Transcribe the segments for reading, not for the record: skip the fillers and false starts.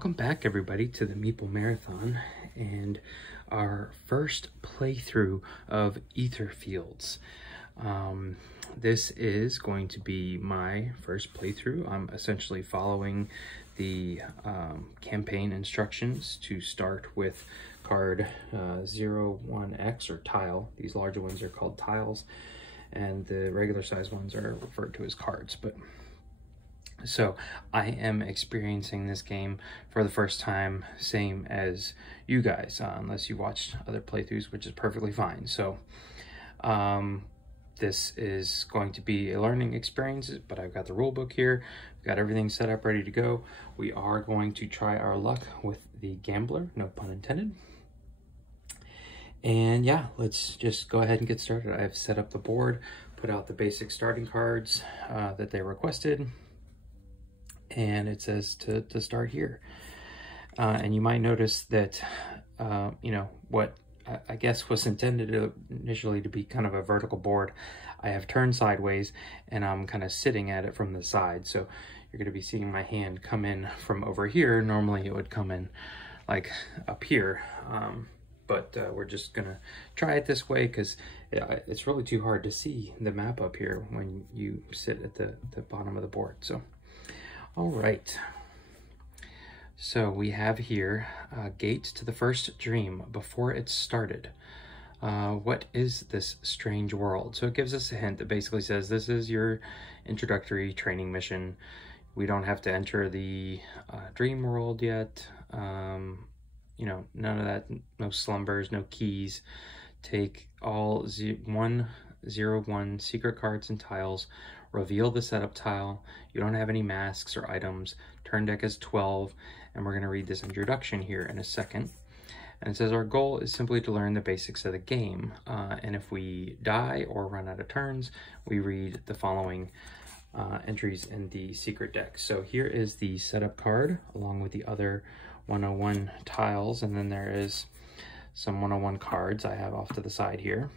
Welcome back, everybody, to the Meeple Marathon and our first playthrough of Etherfields. This is going to be my first playthrough. I'm essentially following the campaign instructions to start with card 01X, or tile. These larger ones are called tiles, and the regular size ones are referred to as cards. So I am experiencing this game for the first time, same as you guys, unless you watched other playthroughs, which is perfectly fine. So this is going to be a learning experience, but I've got the rule book here. I've got everything set up, ready to go. We are going to try our luck with the gambler, no pun intended. And yeah, let's just go ahead and get started. I've set up the board, put out the basic starting cards that they requested. And it says to start here. And you might notice that, you know, what I guess was intended initially to be kind of a vertical board, I have turned sideways and I'm kind of sitting at it from the side. So you're going to be seeing my hand come in from over here. Normally it would come in like up here. But we're just going to try it this way because it's really too hard to see the map up here when you sit at the bottom of the board. So. All right, so we have here Gate to the First Dream before it started. What is this strange world? So it gives us a hint that basically says this is your introductory training mission. We don't have to enter the dream world yet. You know, none of that, no slumbers, no keys. Take all 101 secret cards and tiles. Reveal the setup tile. You don't have any masks or items. Turn deck is 12, and we're going to read this introduction here in a second. And it says our goal is simply to learn the basics of the game, and if we die or run out of turns, we read the following entries in the secret deck. So here is the setup card along with the other 101 tiles, and then there is some 101 cards I have off to the side here.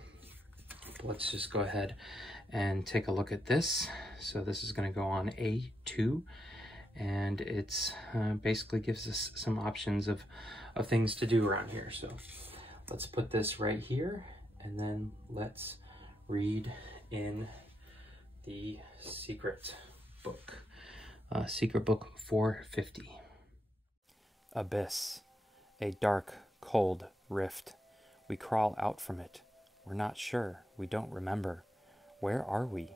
Let's just go ahead and take a look at this. So this is going to go on A2, and it's basically gives us some options of things to do around here. So let's put this right here, and then let's read in the secret book. Secret book 450. Abyss, a dark, cold rift. We crawl out from it. We're not sure. We don't remember. Where are we?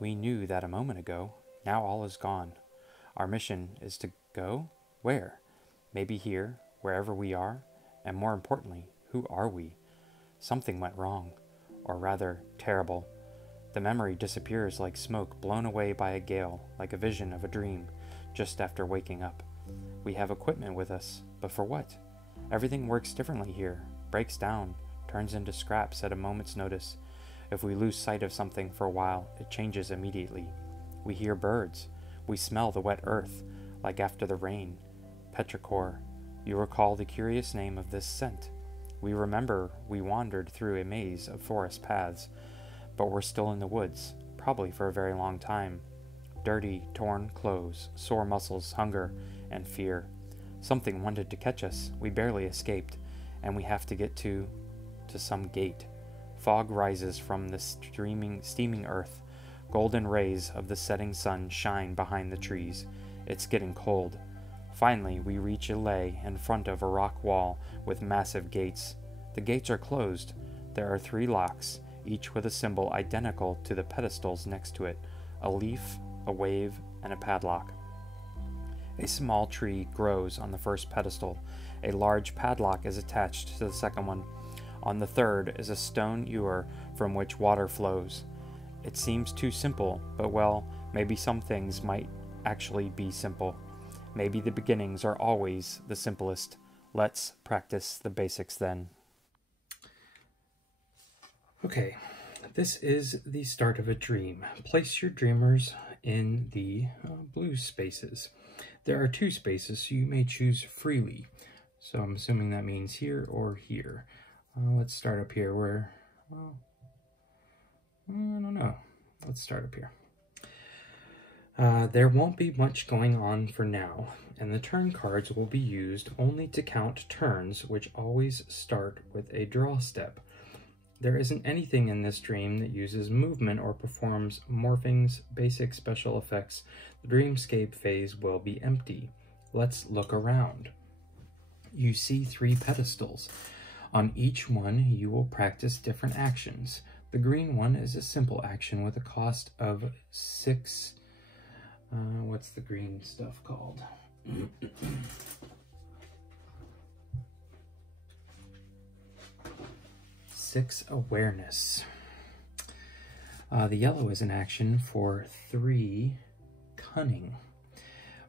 We knew that a moment ago. Now all is gone. Our mission is to go? Where? Maybe here, wherever we are? And more importantly, who are we? Something went wrong. Or rather, terrible. The memory disappears like smoke blown away by a gale, like a vision of a dream, just after waking up. We have equipment with us, but for what? Everything works differently here, breaks down, turns into scraps at a moment's notice. If we lose sight of something for a while, it changes immediately. We hear birds. We smell the wet earth, like after the rain. Petrichor. You recall the curious name of this scent. We remember we wandered through a maze of forest paths, but we're still in the woods, probably for a very long time. Dirty, torn clothes, sore muscles, hunger, and fear. Something wanted to catch us. We barely escaped, and we have to get to some gate. Fog rises from the steaming earth. Golden rays of the setting sun shine behind the trees. It's getting cold. Finally, we reach a lay in front of a rock wall with massive gates. The gates are closed. There are 3 locks, each with a symbol identical to the pedestals next to it: a leaf, a wave, and a padlock. A small tree grows on the first pedestal. A large padlock is attached to the second one. On the third is a stone ewer from which water flows. It seems too simple, but well, maybe some things might actually be simple. Maybe the beginnings are always the simplest. Let's practice the basics then. Okay, this is the start of a dream. Place your dreamers in the blue spaces. There are 2 spaces, so you may choose freely. So I'm assuming that means here or here. Let's start up here where, well, I don't know. Let's start up here. There won't be much going on for now, and the turn cards will be used only to count turns, which always start with a draw step. There isn't anything in this dream that uses movement or performs morphings, basic special effects. The dreamscape phase will be empty. Let's look around. You see 3 pedestals. On each one, you will practice different actions. The green one is a simple action with a cost of 6... what's the green stuff called? 6 awareness. The yellow is an action for 3 cunning,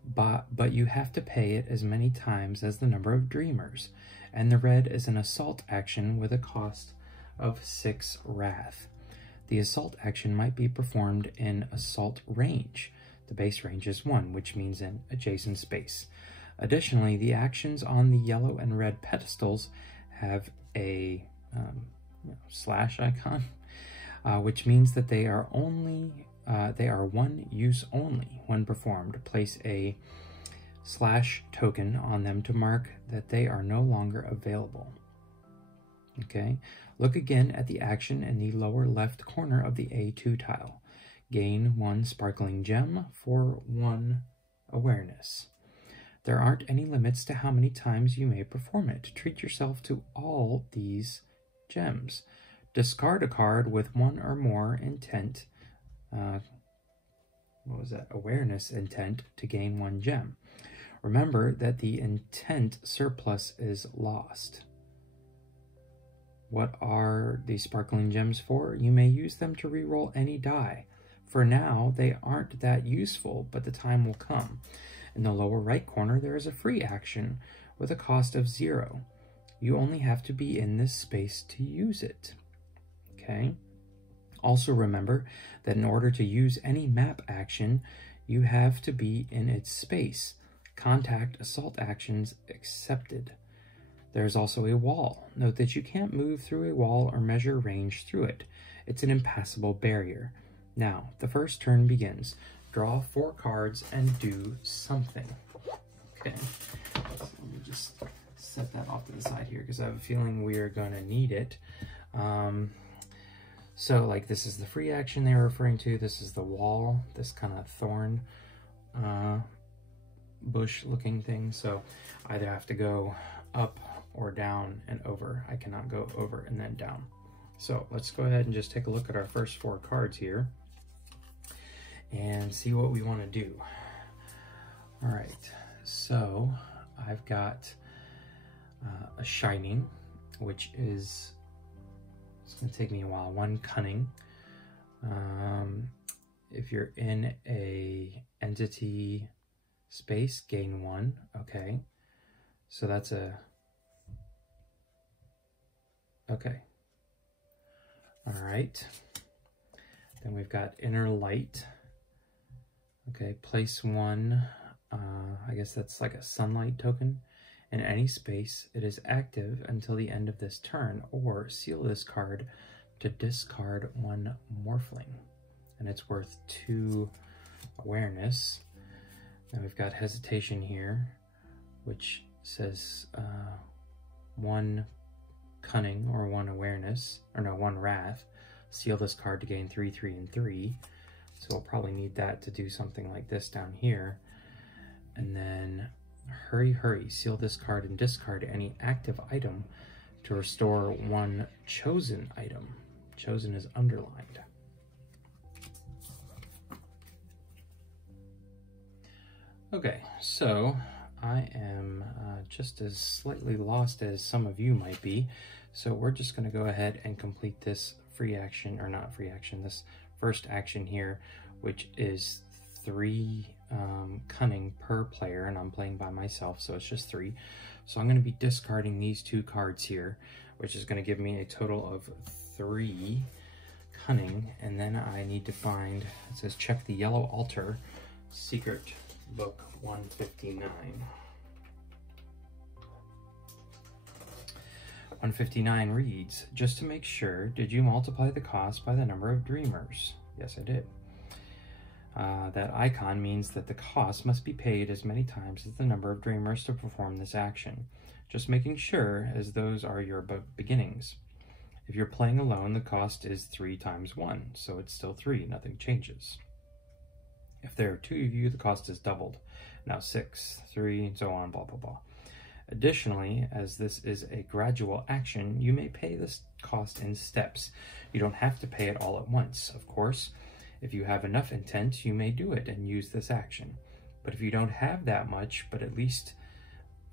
but you have to pay it as many times as the number of dreamers. And the red is an assault action with a cost of 6 wrath. The assault action might be performed in assault range. The base range is 1, which means an adjacent space. Additionally, the actions on the yellow and red pedestals have a slash icon, which means that they are one use only when performed. Place a slash token on them to mark that they are no longer available. Okay, look again at the action in the lower left corner of the A2 tile. Gain 1 sparkling gem for 1 awareness. There aren't any limits to how many times you may perform it. Treat yourself to all these gems. Discard a card with 1 or more intent, awareness intent, to gain 1 gem. Remember that the intent surplus is lost. What are these sparkling gems for? You may use them to reroll any die. For now, they aren't that useful, but the time will come. In the lower right corner, there is a free action with a cost of 0. You only have to be in this space to use it. Okay? Also remember that in order to use any map action, you have to be in its space. Contact assault actions accepted. There's also a wall. Note that you can't move through a wall or measure range through it. It's an impassable barrier. Now, the first turn begins. Draw 4 cards and do something. Okay, so let me just set that off to the side here because I have a feeling we are going to need it. So, like, this is the free action they were referring to. This is the wall, this kind of thorn bush-looking thing. So, I either have to go up or down and over. I cannot go over and then down. So, let's go ahead and just take a look at our first 4 cards here and see what we want to do. All right, so I've got a shining, which is, it's going to take me a while. 1 cunning. If you're in a entity space, gain 1. Okay, so that's a, okay. All right, then we've got inner light. Okay, place 1, I guess that's like a sunlight token. In any space, it is active until the end of this turn, or seal this card to discard 1 morphling. And it's worth 2 awareness. Then we've got hesitation here, which says 1 cunning or 1 awareness, or no, 1 wrath. Seal this card to gain 3, 3, and 3. So we'll probably need that to do something like this down here. And then hurry, hurry. Seal this card and discard any active item to restore 1 chosen item. Chosen is underlined. Okay, so I am just as slightly lost as some of you might be. So we're just going to go ahead and complete this free action, or not free action, this first action here, which is 3 cunning per player, and I'm playing by myself, so it's just 3. So I'm going to be discarding these 2 cards here, which is going to give me a total of 3 cunning, and then I need to find, it says check the yellow altar, secret book 159. 159 reads, just to make sure, did you multiply the cost by the number of dreamers? Yes, I did. That icon means that the cost must be paid as many times as the number of dreamers to perform this action, just making sure as those are your beginnings. If you're playing alone, the cost is 3 times 1, so it's still 3, nothing changes. If there are 2 of you, the cost is doubled. Now 6, 3, and so on, blah, blah, blah. Additionally, as this is a gradual action, you may pay this cost in steps. You don't have to pay it all at once, of course. If you have enough intent, you may do it and use this action. But if you don't have that much, but at least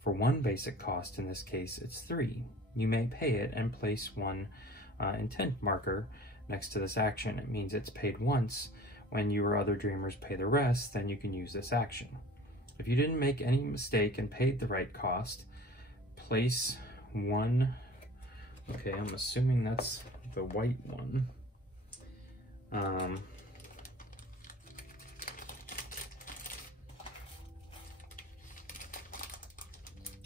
for one basic cost, in this case, it's 3, you may pay it and place one intent marker next to this action. It means it's paid once. When you or other dreamers pay the rest, then you can use this action. If you didn't make any mistake and paid the right cost, place one, okay, I'm assuming that's the white one.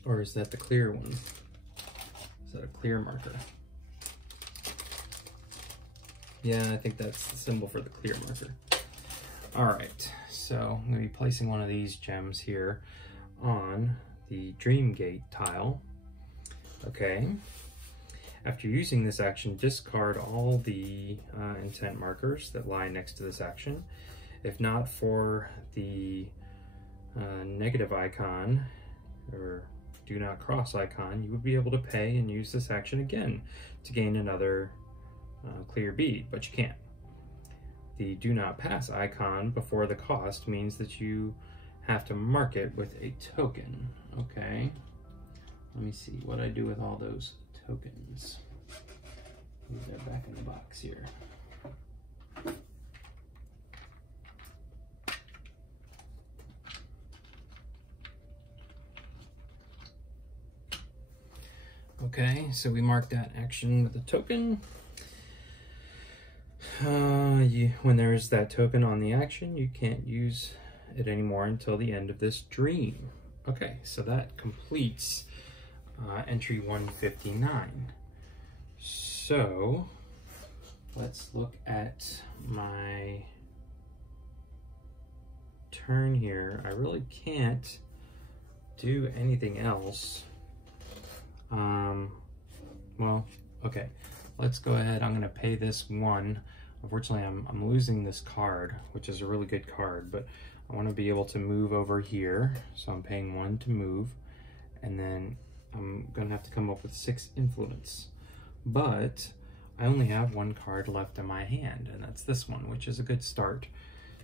Or is that the clear one? Is that a clear marker? Yeah, I think that's the symbol for the clear marker. All right, so I'm going to be placing one of these gems here on the Dream Gate tile. Okay. After using this action, discard all the intent markers that lie next to this action. If not for the negative icon, or do not cross icon, you would be able to pay and use this action again to gain another clear bead, but you can't. The do not pass icon before the cost means that you have to mark it with a token. Okay, let me see what I do with all those tokens. They're back in the box here. Okay, so we mark that action with a token. When there's that token on the action, you can't use it anymore until the end of this dream. Okay, so that completes entry 159. So let's look at my turn here. I really can't do anything else. Well, okay, let's go ahead. I'm gonna pay this one. Unfortunately, I'm losing this card, which is a really good card, but I want to be able to move over here. So I'm paying 1 to move, and then I'm gonna have to come up with 6 influence. But I only have 1 card left in my hand, and that's this one, which is a good start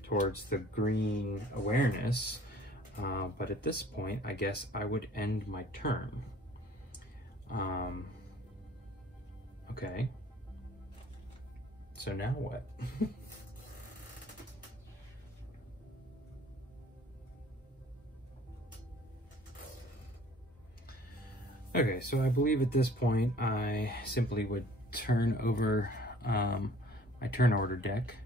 towards the green awareness. But at this point, I guess I would end my turn. Okay. So now what? Okay, so I believe at this point I simply would turn over my turn order deck.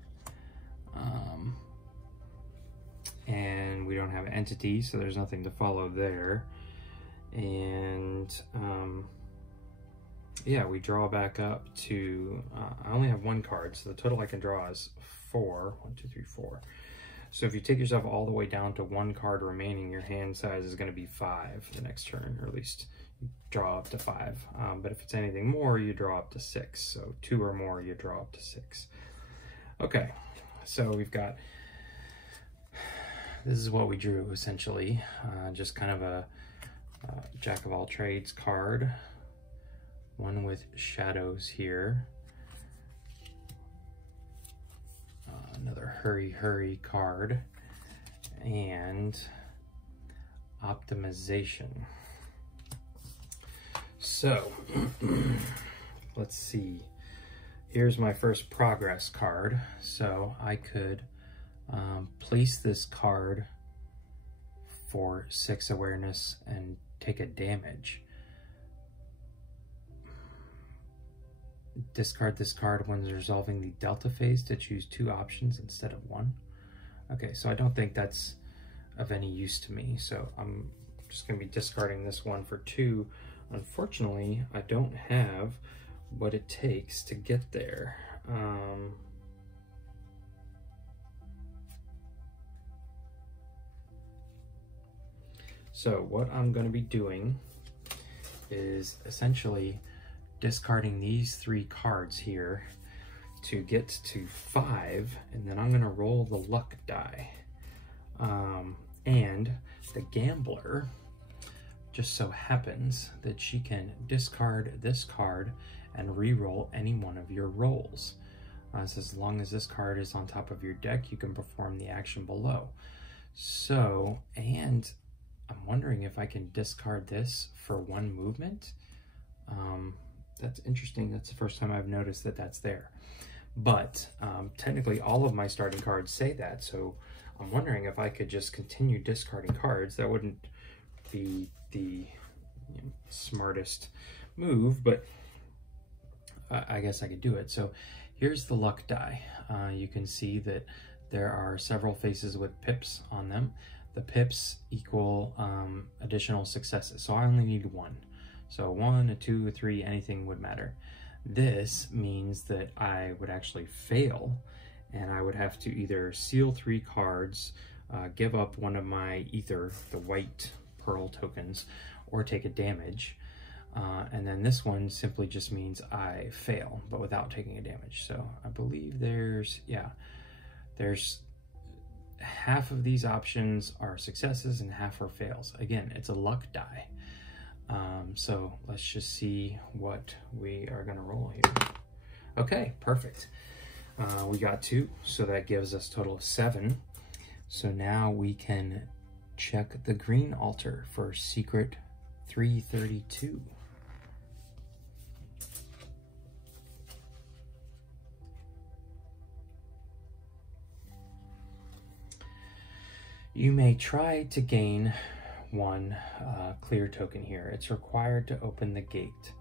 And we don't have an entity, so there's nothing to follow there. And yeah, we draw back up to, I only have 1 card, so the total I can draw is 4. 1, 2, 3, 4. So if you take yourself all the way down to 1 card remaining, your hand size is going to be 5 the next turn, or at least you draw up to 5. But if it's anything more, you draw up to 6. So 2 or more, you draw up to 6. Okay, so we've got, this is what we drew essentially, just kind of a jack of all trades card. One with shadows here. Another hurry card. And optimization. So, let's see. Here's my first progress card. So I could place this card for 6 awareness and take a damage. Discard this card when resolving the delta phase to choose 2 options instead of 1. Okay, so I don't think that's of any use to me, so I'm just going to be discarding this one for 2. Unfortunately, I don't have what it takes to get there. So what I'm going to be doing is essentially discarding these 3 cards here to get to 5, and then I'm going to roll the luck die. And the gambler just so happens that she can discard this card and re-roll any one of your rolls. So as long as this card is on top of your deck, you can perform the action below. So, and I'm wondering if I can discard this for 1 movement. That's interesting. That's the first time I've noticed that that's there. But technically all of my starting cards say that, so I'm wondering if I could just continue discarding cards. That wouldn't be the smartest move, but I guess I could do it. So here's the luck die. You can see that there are several faces with pips on them. The pips equal additional successes, so I only need 1. So 1, a 2, a 3, anything would matter. This means that I would actually fail, and I would have to either seal 3 cards, give up one of my ether, the white pearl tokens, or take a damage. And then this one simply just means I fail, but without taking a damage. So I believe there's half of these options are successes and half are fails. Again, it's a luck die. So let's just see what we are going to roll here. Okay, perfect. We got 2, so that gives us a total of 7. So now we can check the green altar for secret 332. You may try to gain 1 clear token here. It's required to open the gate,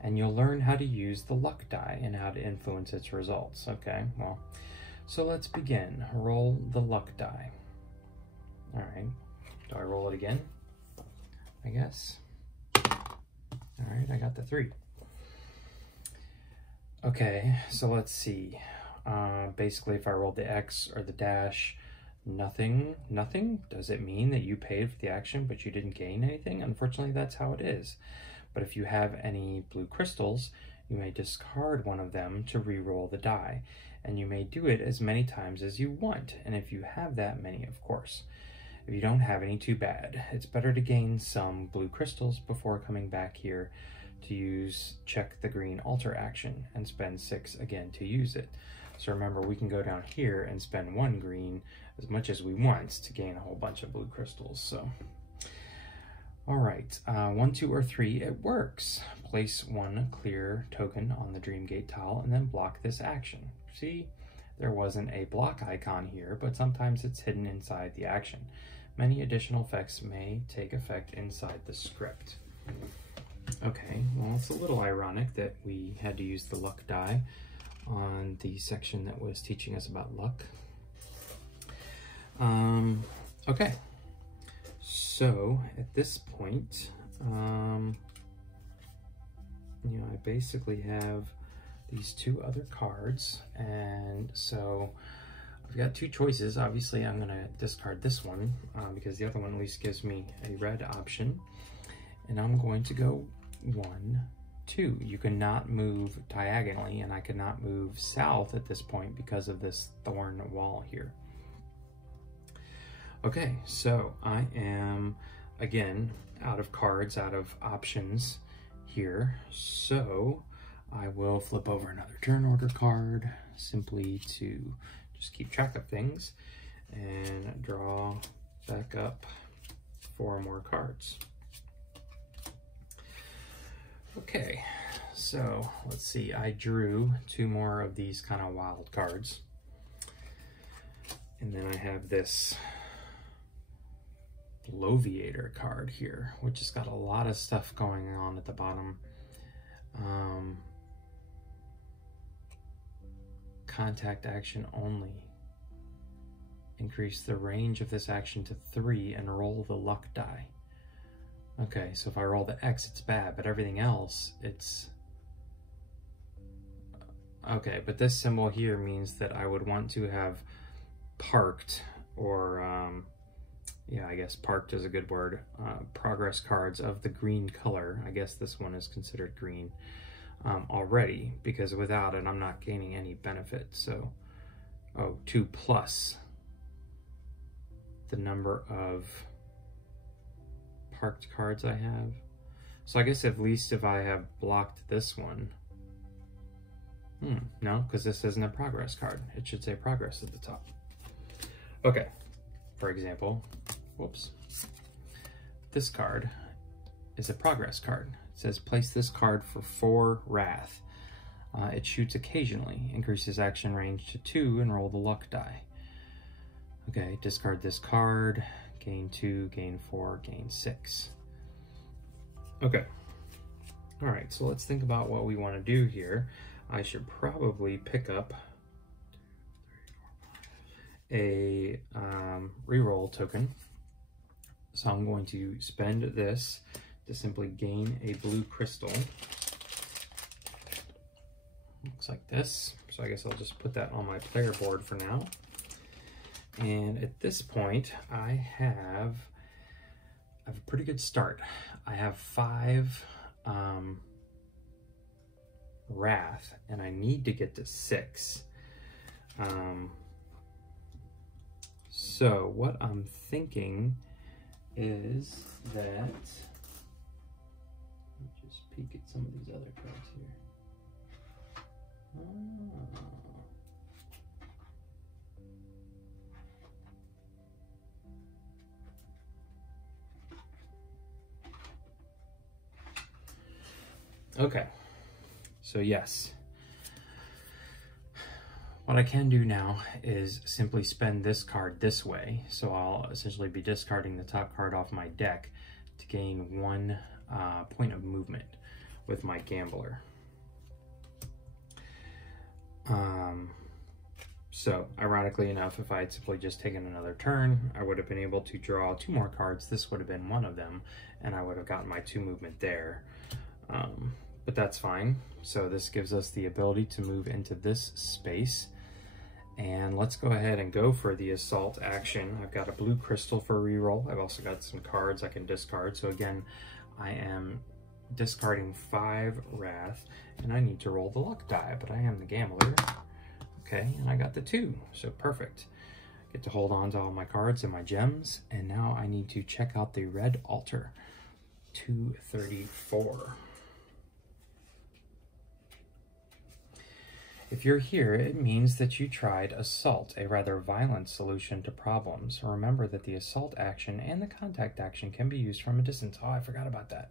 and you'll learn how to use the luck die and how to influence its results. Okay, well, so let's begin. Roll the luck die. All right, do I roll it again? I guess. All right, I got the 3. Okay, so let's see. Basically, if I rolled the X or the dash, nothing. Does it mean that you paid for the action but you didn't gain anything? Unfortunately, that's how it is. But if you have any blue crystals, you may discard one of them to re-roll the die, and you may do it as many times as you want, and if you have that many, of course. If you don't have any, too bad. It's better to gain some blue crystals before coming back here to use check the green altar action and spend 6 again to use it. So remember, we can go down here and spend 1 green as much as we want to gain a whole bunch of blue crystals. So, all right, 1, 2, or 3, it works. Place 1 clear token on the dream gate tile and then block this action. See, there wasn't a block icon here, but sometimes it's hidden inside the action. Many additional effects may take effect inside the script. Okay, well, it's a little ironic that we had to use the luck die on the section that was teaching us about luck. Okay, so at this point, you know, I basically have these 2 other cards, and so I've got 2 choices. Obviously, I'm going to discard this one because the other one at least gives me a red option, and I'm going to go 1, 2. You cannot move diagonally, and I cannot move south at this point because of this thorn wall here. Okay, so I am, again, out of cards, out of options here, so I will flip over another turn order card simply to just keep track of things and draw back up 4 more cards. Okay, so let's see, I drew 2 more of these kind of wild cards, and then I have this Bloviator card here, which has got a lot of stuff going on at the bottom. Contact action only. Increase the range of this action to 3 and roll the luck die. Okay, so if I roll the X, it's bad, but everything else, it's... Okay, but this symbol here means that I would want to have parked or yeah, I guess parked is a good word, progress cards of the green color. I guess this one is considered green already, because without it, I'm not gaining any benefit. So, oh, 2 plus the number of parked cards I have. So I guess at least if I have blocked this one, no, because this isn't a progress card. It should say progress at the top. Okay, for example, whoops, this card is a progress card. It says place this card for 4 wrath. It shoots occasionally, increases action range to 2, and roll the luck die. Okay, discard this card, gain 2, gain 4, gain 6. Okay, all right, so let's think about what we want to do here. I should probably pick up a reroll token. So I'm going to spend this to simply gain a blue crystal. Looks like this. So I guess I'll just put that on my player board for now. And at this point, I have a pretty good start. I have 5 wrath, and I need to get to 6. So what I'm thinking is that, let me just peek at some of these other cards here. Okay, so yes, what I can do now is simply spend this card this way. So I'll essentially be discarding the top card off my deck to gain 1 point of movement with my gambler. So ironically enough, if I had simply just taken another turn, I would have been able to draw 2 more cards. This would have been one of them, and I would have gotten my 2 movement there. But that's fine. So this gives us the ability to move into this space. And let's go ahead and go for the assault action. I've got a blue crystal for reroll. I've also got some cards I can discard. So again, I am discarding 5 wrath, and I need to roll the luck die, but I am the gambler. Okay, and I got the 2, so perfect. Get to hold on to all my cards and my gems, and now I need to check out the red altar, 234. If you're here, it means that you tried assault, a rather violent solution to problems. Remember that the assault action and the contact action can be used from a distance. Oh, I forgot about that.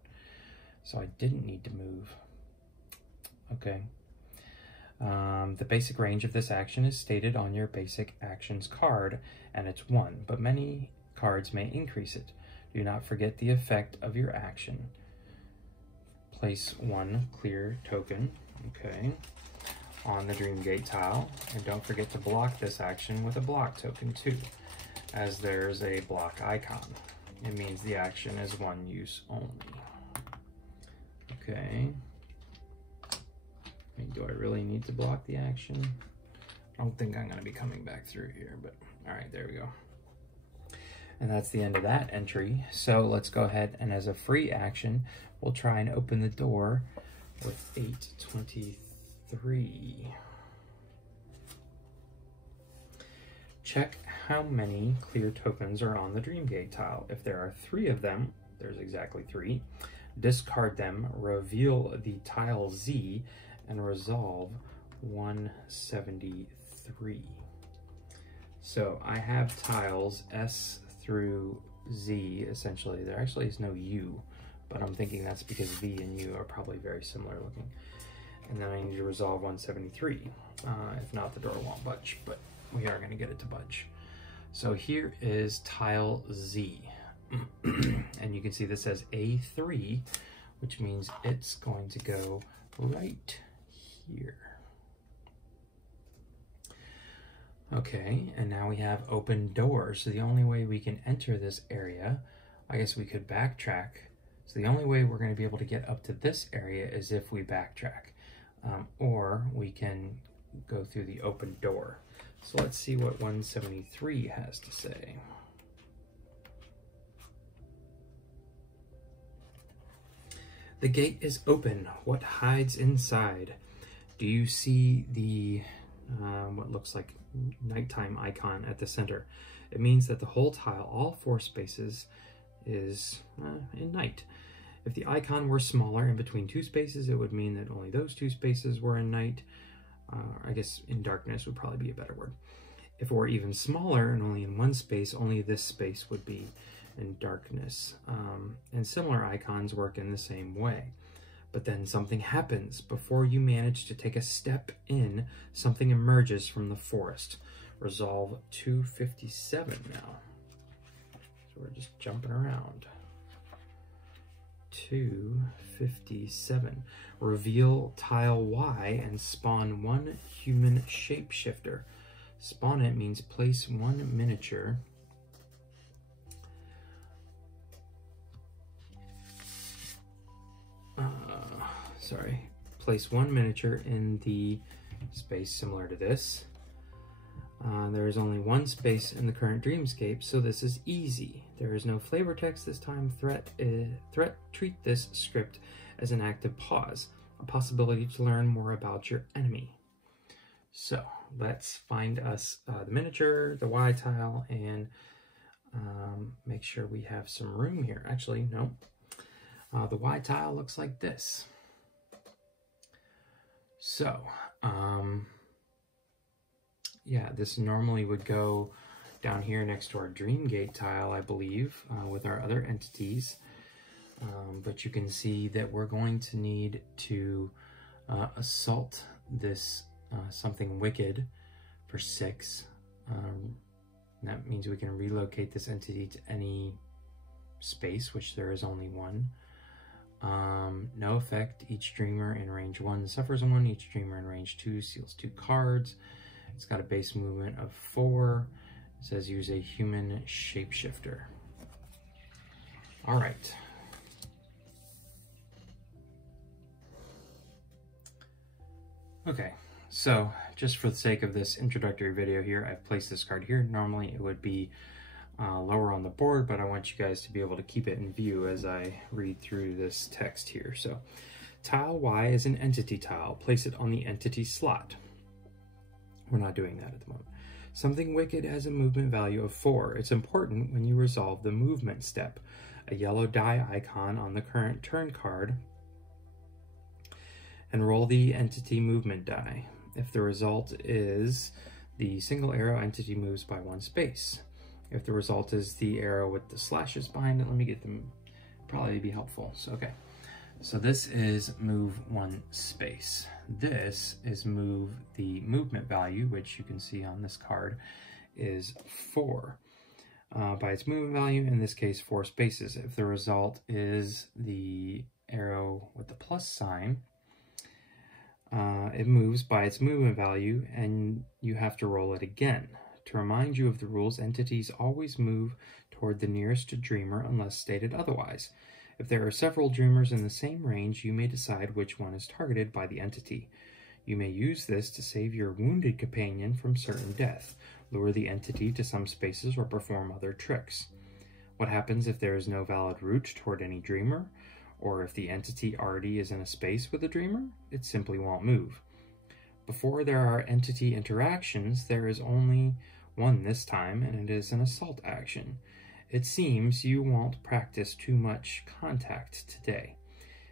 So I didn't need to move. Okay. The basic range of this action is stated on your basic actions card, and it's 1, but many cards may increase it. Do not forget the effect of your action. Place 1 clear token, okay, on the Dreamgate tile, and don't forget to block this action with a block token too, as there's a block icon. It means the action is 1 use only. Okay. Do I really need to block the action? I don't think I'm going to be coming back through here, but all right, there we go. And that's the end of that entry. So let's go ahead and as a free action, we'll try and open the door with 823. Check how many clear tokens are on the Dreamgate tile. If there are 3 of them, there's exactly 3, discard them, reveal the tile Z, and resolve 173. So I have tiles S through Z, essentially. There actually is no U, but I'm thinking that's because V and U are probably very similar looking. And then I need to resolve 173. If not, the door won't budge, but we are going to get it to budge. So here is tile Z. And you can see this says A3, which means it's going to go right here. Okay, and now we have open doors. So the only way we can enter this area, I guess we could backtrack. So the only way we're going to be able to get up to this area is if we backtrack. Or we can go through the open door. So let's see what 173 has to say. The gate is open. What hides inside? Do you see the what looks like nighttime icon at the center? It means that the whole tile, all 4 spaces, is in night. If the icon were smaller in between 2 spaces, it would mean that only those 2 spaces were in night. I guess in darkness would probably be a better word. If it were even smaller and only in 1 space, only this space would be in darkness. And similar icons work in the same way. But then something happens. Before you manage to take a step in, something emerges from the forest. Resolve 257 now. So we're just jumping around. 257. Reveal tile Y and spawn 1 human shapeshifter. Spawn it means place 1 miniature. Place 1 miniature in the space similar to this. There is only 1 space in the current dreamscape, so this is easy. There is no flavor text this time. Treat this script as an active pause, a possibility to learn more about your enemy. So let's find us the miniature, the Y tile, and make sure we have some room here. Actually, no. The Y tile looks like this. So, yeah, this normally would go down here next to our Dreamgate tile, I believe, with our other entities. But you can see that we're going to need to assault this something wicked for 6. That means we can relocate this entity to any space, which there is only 1. No effect. Each dreamer in range 1 suffers 1. Each dreamer in range 2 steals 2 cards. It's got a base movement of 4. It says use a human shapeshifter. All right. Okay, so just for the sake of this introductory video here, I've placed this card here. Normally it would be lower on the board, but I want you guys to be able to keep it in view as I read through this text here. So, tile Y is an entity tile. Place it on the entity slot. We're not doing that at the moment. Something wicked has a movement value of 4. It's important when you resolve the movement step. A yellow die icon on the current turn card, and roll the entity movement die. If the result is the single arrow, entity moves by 1 space. If the result is the arrow with the slashes behind it, let me get them, probably be helpful. So, okay. So this is move 1 space. This is move the movement value, which you can see on this card, is 4. By its movement value, in this case, 4 spaces. If the result is the arrow with the plus sign, it moves by its movement value, and you have to roll it again. To remind you of the rules, entities always move toward the nearest dreamer unless stated otherwise. If there are several dreamers in the same range, you may decide which one is targeted by the entity. You may use this to save your wounded companion from certain death, lure the entity to some spaces, or perform other tricks. What happens if there is no valid route toward any dreamer, or if the entity already is in a space with a dreamer? It simply won't move. Before there are entity interactions, there is only one this time, and it is an assault action. It seems you won't practice too much contact today.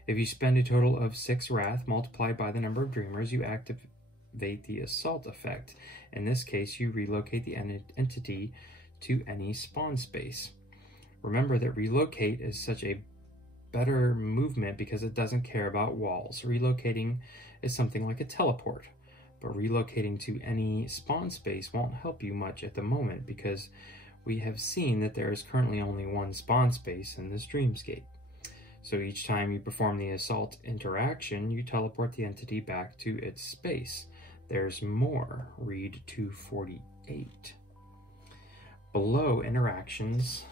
If you spend a total of 6 wrath multiplied by the number of dreamers, you activate the assault effect. In this case, you relocate the entity to any spawn space. Remember that relocate is such a better movement because it doesn't care about walls. Relocating is something like a teleport, but relocating to any spawn space won't help you much at the moment because we have seen that there is currently only 1 spawn space in this dreamscape. So each time you perform the assault interaction, you teleport the entity back to its space. There's more. Read 248. Below interactions,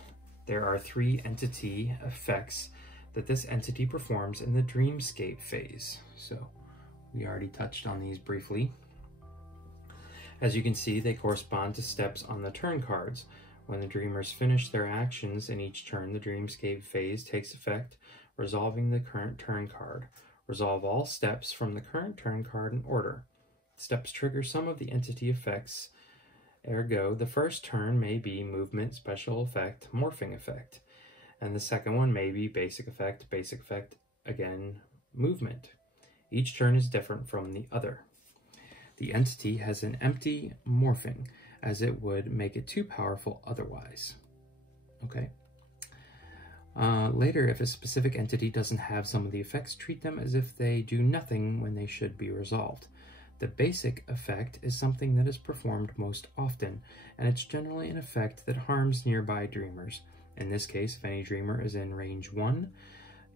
there are 3 entity effects that this entity performs in the dreamscape phase. So we already touched on these briefly. As you can see, they correspond to steps on the turn cards. When the dreamers finish their actions in each turn, the dreamscape phase takes effect. resolving the current turn card. Resolve all steps from the current turn card in order. Steps trigger some of the entity effects. Ergo, the first turn may be movement, special effect, morphing effect. And the second one may be basic effect, again, movement. Each turn is different from the other. The entity has an empty morphing, as it would make it too powerful otherwise. Okay. Later, if a specific entity doesn't have some of the effects, treat them as if they do nothing when they should be resolved. The basic effect is something that is performed most often, and it's generally an effect that harms nearby dreamers. In this case, if any dreamer is in range 1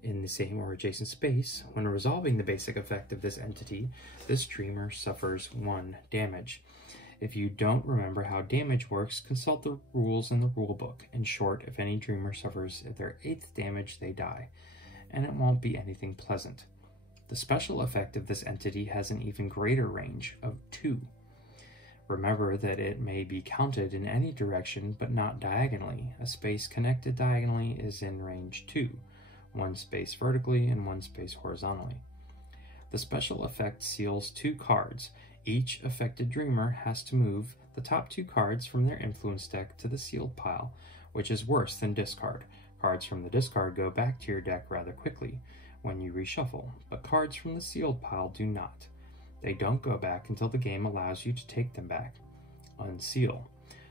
in the same or adjacent space, when resolving the basic effect of this entity, this dreamer suffers 1 damage. If you don't remember how damage works, consult the rules in the rulebook. In short, if any dreamer suffers their 8th damage, they die, and it won't be anything pleasant. The special effect of this entity has an even greater range of 2. Remember that it may be counted in any direction, but not diagonally. A space connected diagonally is in range 2, 1 space vertically and 1 space horizontally. The special effect seals 2 cards. Each affected dreamer has to move the top 2 cards from their influence deck to the sealed pile, which is worse than discard. Cards from the discard go back to your deck rather quickly when you reshuffle, but cards from the sealed pile do not. They don't go back until the game allows you to take them back. Unseal.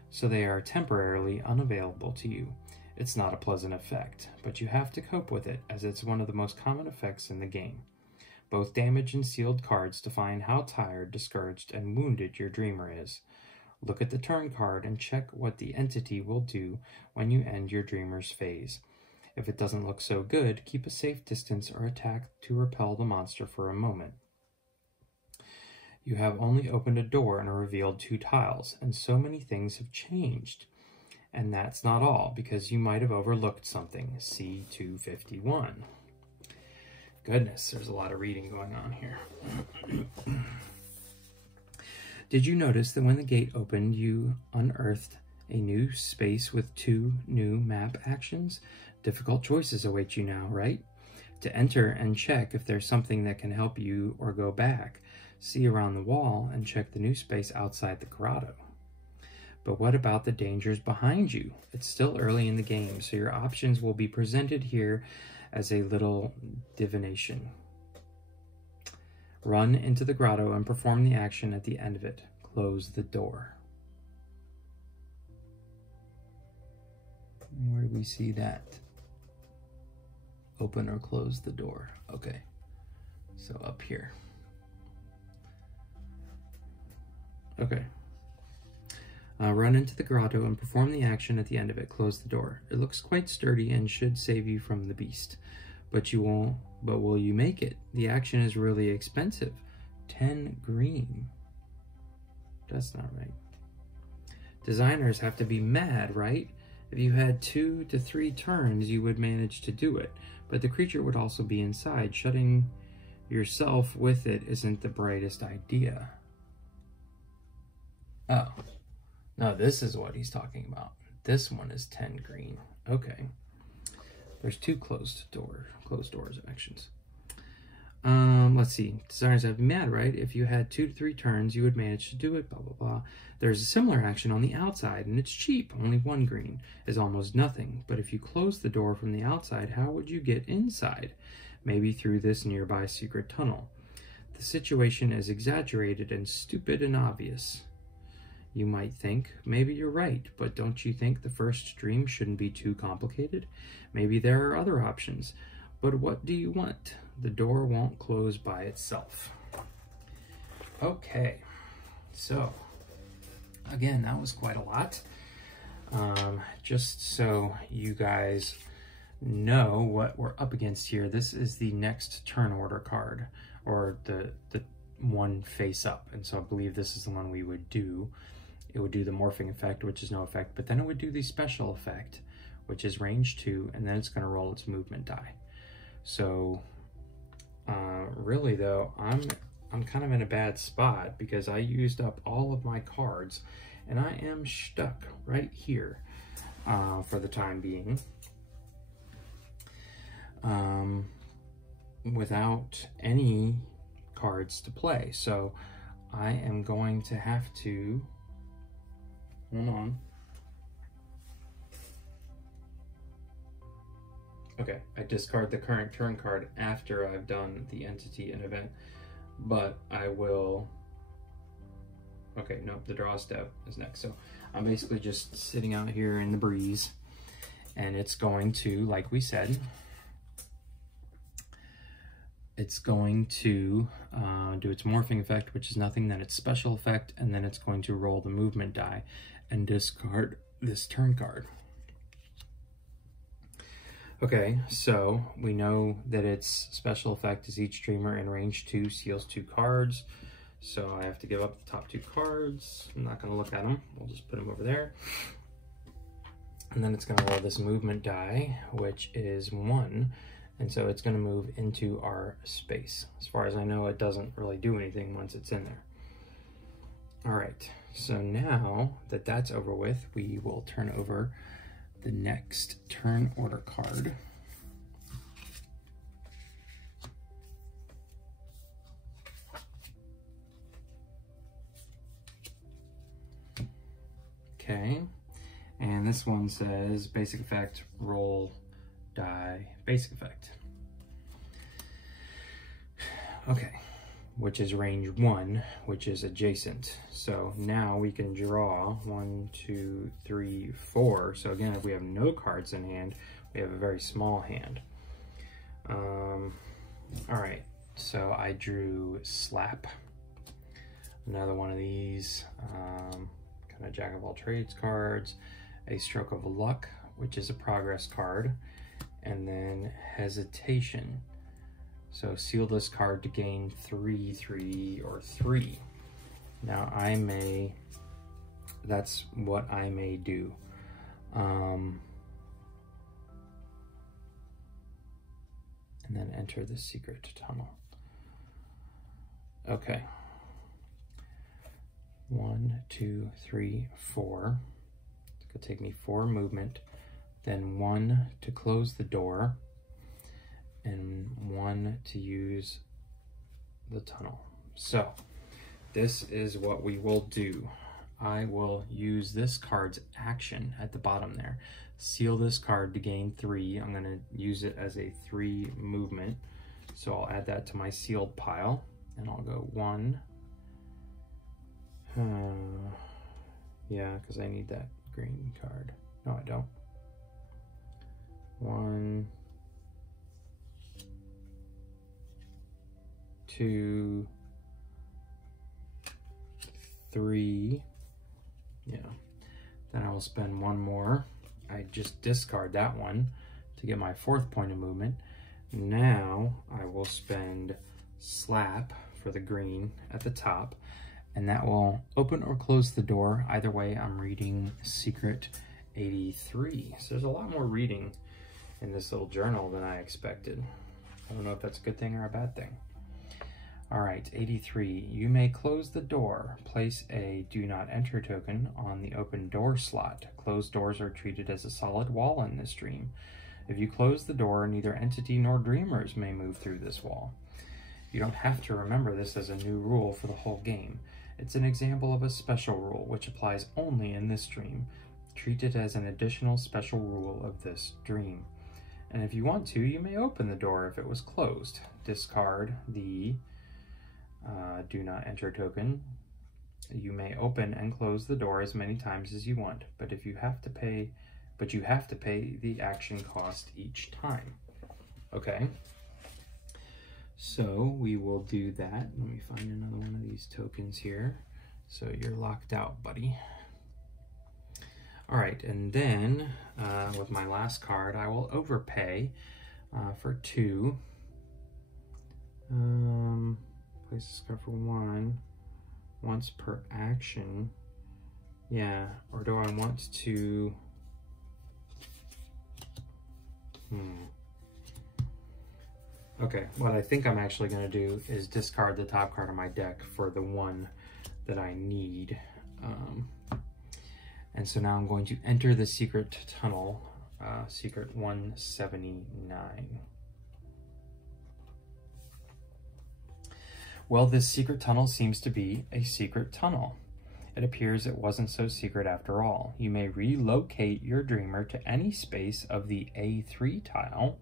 So they are temporarily unavailable to you. It's not a pleasant effect, but you have to cope with it as it's one of the most common effects in the game. Both damage and sealed cards define how tired, discouraged, and wounded your dreamer is. Look at the turn card and check what the entity will do when you end your dreamer's phase. If it doesn't look so good, keep a safe distance or attack to repel the monster for a moment. You have only opened a door and revealed 2 tiles, and so many things have changed. And that's not all, because you might have overlooked something. See 251. Goodness, there's a lot of reading going on here. Did you notice that when the gate opened, you unearthed a new space with 2 new map actions? Difficult choices await you now, right? To enter and check if there's something that can help you or go back, see around the wall and check the new space outside the grotto. But what about the dangers behind you? It's still early in the game, so your options will be presented here as a little divination. Run into the grotto and perform the action at the end of it. Close the door. Where do we see that? Open or close the door. Okay, so up here. Okay. Run into the grotto and perform the action at the end of it. Close the door. It looks quite sturdy and should save you from the beast. But you won't. But will you make it? The action is really expensive. 10 green. That's not right. Designers have to be mad, right? If you had 2 to 3 turns, you would manage to do it. But the creature would also be inside. Shutting yourself with it isn't the brightest idea. Oh. No, this is what he's talking about. This one is 10 green. Okay. There's 2 closed doors actions. Let's see. Designers have to be mad, right? If you had 2 to 3 turns, you would manage to do it, blah, blah, blah. There's a similar action on the outside, and it's cheap. Only 1 green is almost nothing. But if you close the door from the outside, how would you get inside? Maybe through this nearby secret tunnel. The situation is exaggerated and stupid and obvious. You might think, maybe you're right, but don't you think the first dream shouldn't be too complicated? Maybe there are other options. But what do you want? The door won't close by itself. Okay, so again, that was quite a lot. Just so you guys know what we're up against here, this is the next turn order card, or the one face up, and so I believe this is the one we would do. It would do the morphing effect, which is no effect, but then it would do the special effect, which is range 2, and then it's going to roll its movement die. So really though, I'm kind of in a bad spot because I used up all of my cards, and I am stuck right here for the time being. without any cards to play. So I am going to have to, hold on. Okay, I discard the current turn card after I've done the entity and event, but I will, okay, nope, the draw step is next. So I'm basically just sitting out here in the breeze, and it's going to, like we said, it's going to do its morphing effect, which is nothing, then its special effect, and then it's going to roll the movement die and discard this turn card. Okay, so we know that its special effect is each dreamer in range 2 seals 2 cards. So I have to give up the top 2 cards. I'm not going to look at them. We'll just put them over there. And then it's going to roll this movement die, which is 1. And so it's going to move into our space. As far as I know, it doesn't really do anything once it's in there. All right, so now that that's over with, we will turn over the next turn order card. Okay, and this one says basic effect, roll die, basic effect. Okay, which is range 1, which is adjacent. So now we can draw 1, 2, 3, 4. So again, if we have no cards in hand, we have a very small hand. All right, so I drew Slap, another one of these kind of jack of all trades cards, a Stroke of Luck, which is a progress card, and then Hesitation. So seal this card to gain 3, 3, or 3. Now I may, that's what I may do. And then enter the secret tunnel. Okay. 1, 2, 3, 4. It's gonna take me 4 movement, then 1 to close the door, and 1 to use the tunnel. So this is what we will do. I will use this card's action at the bottom there. Seal this card to gain 3. I'm going to use it as a 3 movement. So I'll add that to my sealed pile, and I'll go 1. Yeah, because I need that green card. No, I don't. 1, 2, 3. Yeah. Then I will spend 1 more. I just discard that one to get my 4th point of movement. Now I will spend Slap for the green at the top, and that will open or close the door. Either way, I'm reading Secret 83. So there's a lot more reading in this little journal than I expected. I don't know if that's a good thing or a bad thing. All right, 83. You may close the door. Place a Do Not Enter token on the open door slot. Closed doors are treated as a solid wall in this dream. If you close the door, neither entity nor dreamers may move through this wall. You don't have to remember this as a new rule for the whole game. It's an example of a special rule which applies only in this dream. Treat it as an additional special rule of this dream. And if you want to, you may open the door if it was closed. Discard the Do Not Enter token. You may open and close the door as many times as you want, but you have to pay the action cost each time. Okay. So we will do that. Let me find another one of these tokens here. So you're locked out, buddy. All right, and then with my last card, I will overpay for 2. Place this card for 1 once per action. Yeah, or do I want to? Okay, what I think I'm actually going to do is discard the top card of my deck for the one that I need. And so now I'm going to enter the secret tunnel, secret 179. Well, this secret tunnel seems to be a secret tunnel. It appears it wasn't so secret after all. You may relocate your dreamer to any space of the A3 tile.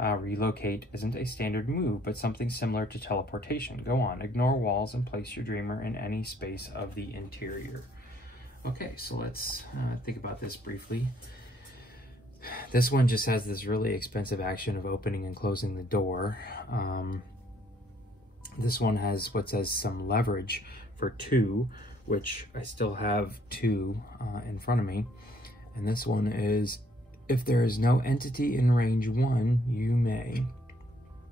Relocate isn't a standard move, but something similar to teleportation. Go on, ignore walls and place your dreamer in any space of the interior. Okay, so let's think about this briefly. This one just has this really expensive action of opening and closing the door. This one has what says some leverage for 2, which I still have 2 in front of me. And this one is, if there is no entity in range 1, you may.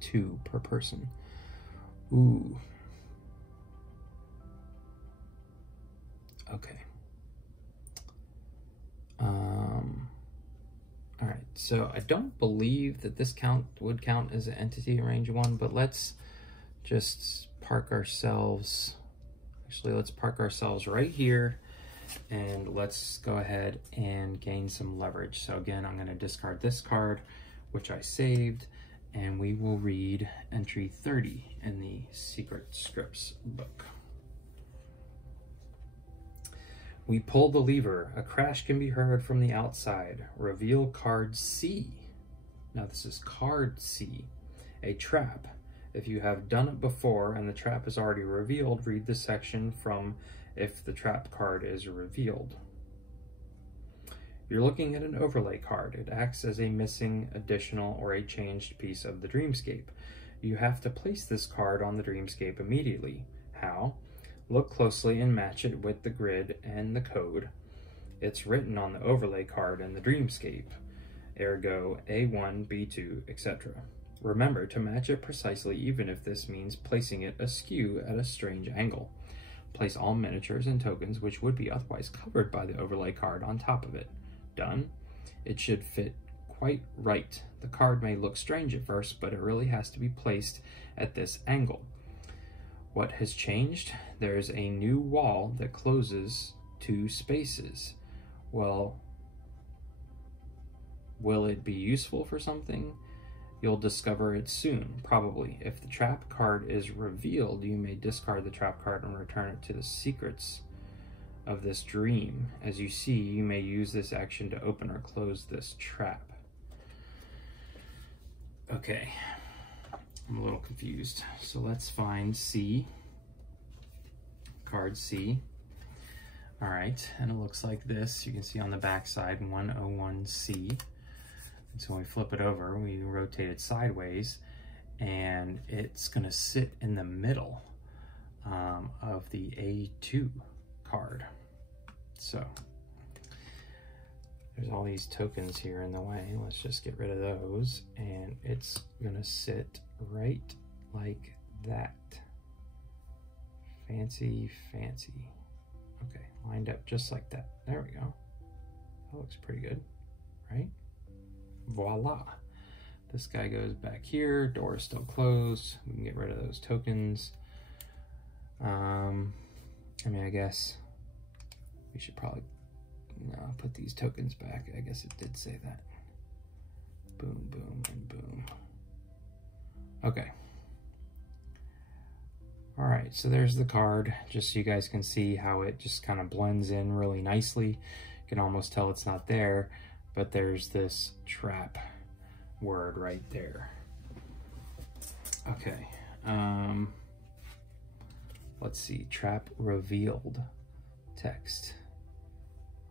2 per person. Ooh. Okay. All right, so I don't believe that this would count as an entity in range 1, but let's just park ourselves. Actually, let's park ourselves right here, and let's go ahead and gain some leverage. So again, I'm going to discard this card, which I saved, and we will read entry 30 in the Secret Scripts book. We pull the lever. A crash can be heard from the outside. Reveal card C. Now this is card C, a trap. If you have done it before and the trap is already revealed, read the section from if the trap card is revealed. You're looking at an overlay card. It acts as a missing, additional, or a changed piece of the dreamscape. You have to place this card on the dreamscape immediately. How? Look closely and match it with the grid and the code. It's written on the overlay card in the dreamscape, ergo A1, B2, etc. Remember to match it precisely, even if this means placing it askew at a strange angle. Place all miniatures and tokens which would be otherwise covered by the overlay card on top of it. Done. It should fit quite right. The card may look strange at first, but it really has to be placed at this angle. What has changed? There's a new wall that closes 2 spaces. Well, will it be useful for something? You'll discover it soon, probably. If the trap card is revealed, you may discard the trap card and return it to the secrets of this dream. As you see, you may use this action to open or close this trap. Okay. I'm a little confused. So let's find C, card C. All right, and it looks like this. You can see on the back side, 101C. And so when we flip it over, we rotate it sideways, and it's gonna sit in the middle of the A2 card. So there's all these tokens here in the way. Let's just get rid of those, and it's gonna sit right like that. Fancy, fancy. Okay, lined up just like that. There we go. That looks pretty good, right? Voila. This guy goes back here. Door is still closed. We can get rid of those tokens. I mean, I guess we should probably put these tokens back. I guess it did say that. Boom, boom, and boom. Okay. All right, so there's the card, just so you guys can see how it just kind of blends in really nicely. You can almost tell it's not there, but there's this trap word right there. Okay, let's see, trap revealed text.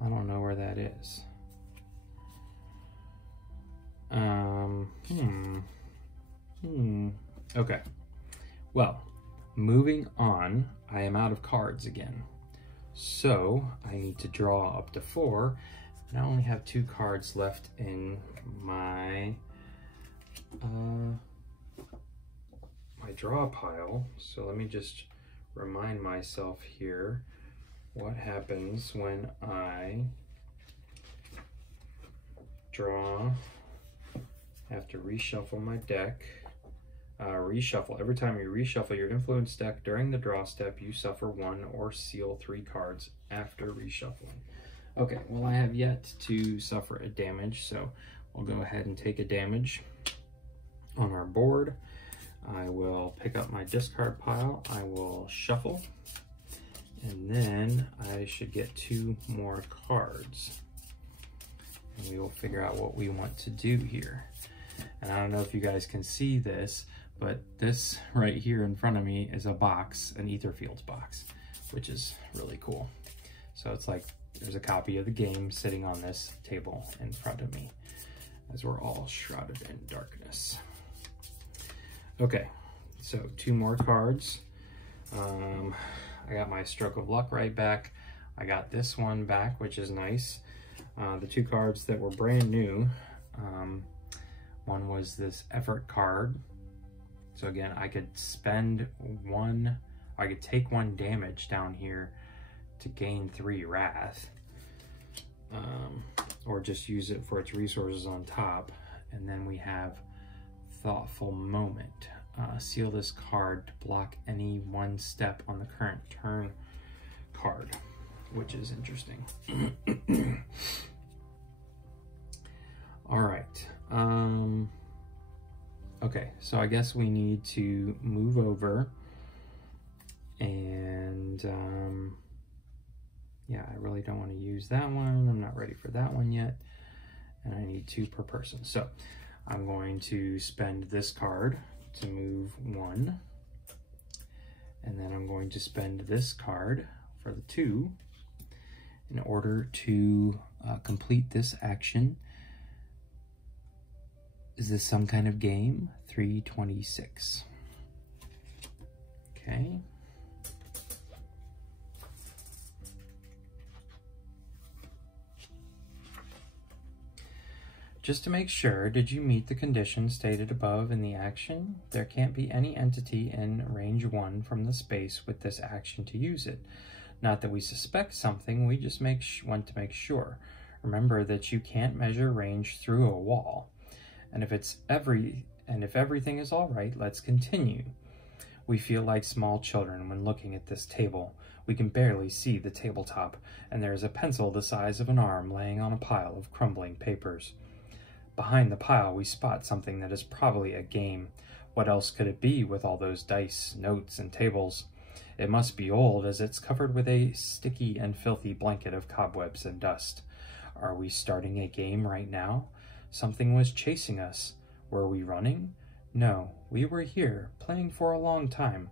I don't know where that is. Okay, well, moving on, I am out of cards again. So I need to draw up to 4, and I only have 2 cards left in my my draw pile. So let me just remind myself here what happens when I draw. I have to reshuffle my deck. Reshuffle. Every time you reshuffle your influence deck during the draw step, you suffer 1 or seal 3 cards after reshuffling. Okay, well, I have yet to suffer a damage, so we'll go ahead and take a damage on our board. I will pick up my discard pile, I will shuffle, and then I should get 2 more cards. And we will figure out what we want to do here. And I don't know if you guys can see this, but this right here in front of me is a box, an Etherfields box, which is really cool. So it's like there's a copy of the game sitting on this table in front of me as we're all shrouded in darkness. Okay, so 2 more cards. I got my Stroke of Luck right back. I got this one back, which is nice. The 2 cards that were brand new, one was this effort card. So again, I could spend 1, I could take 1 damage down here to gain 3 wrath, or just use it for its resources on top. And then we have Thoughtful Moment. Seal this card to block any 1 step on the current turn card, which is interesting. All right. Okay, so I guess we need to move over and yeah, I really don't want to use that one. I'm not ready for that one yet. And I need 2 per person. So I'm going to spend this card to move 1. And then I'm going to spend this card for the 2 in order to complete this action. Is this some kind of game? 326. Okay. Just to make sure, did you meet the conditions stated above in the action? There can't be any entity in range 1 from the space with this action to use it. Not that we suspect something, we just want to make sure. Remember that you can't measure range through a wall. And if everything is all right, let's continue. We feel like small children when looking at this table. We can barely see the tabletop, and there is a pencil the size of an arm laying on a pile of crumbling papers. Behind the pile, we spot something that is probably a game. What else could it be with all those dice, notes, and tables? It must be old, as it's covered with a sticky and filthy blanket of cobwebs and dust. Are we starting a game right now? Something was chasing us. Were we running? No, we were here, playing for a long time,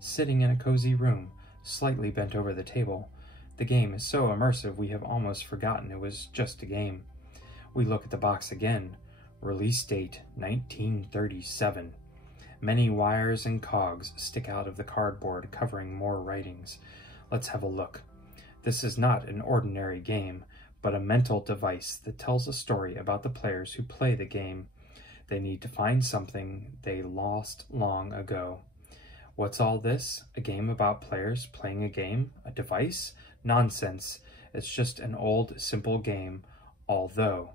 sitting in a cozy room, slightly bent over the table. The game is so immersive we have almost forgotten it was just a game. We look at the box again. Release date, 1937. Many wires and cogs stick out of the cardboard, covering more writings. Let's have a look. This is not an ordinary game, but a mental device that tells a story about the players who play the game. They need to find something they lost long ago. What's all this? A game about players playing a game? A device? Nonsense. It's just an old, simple game, although.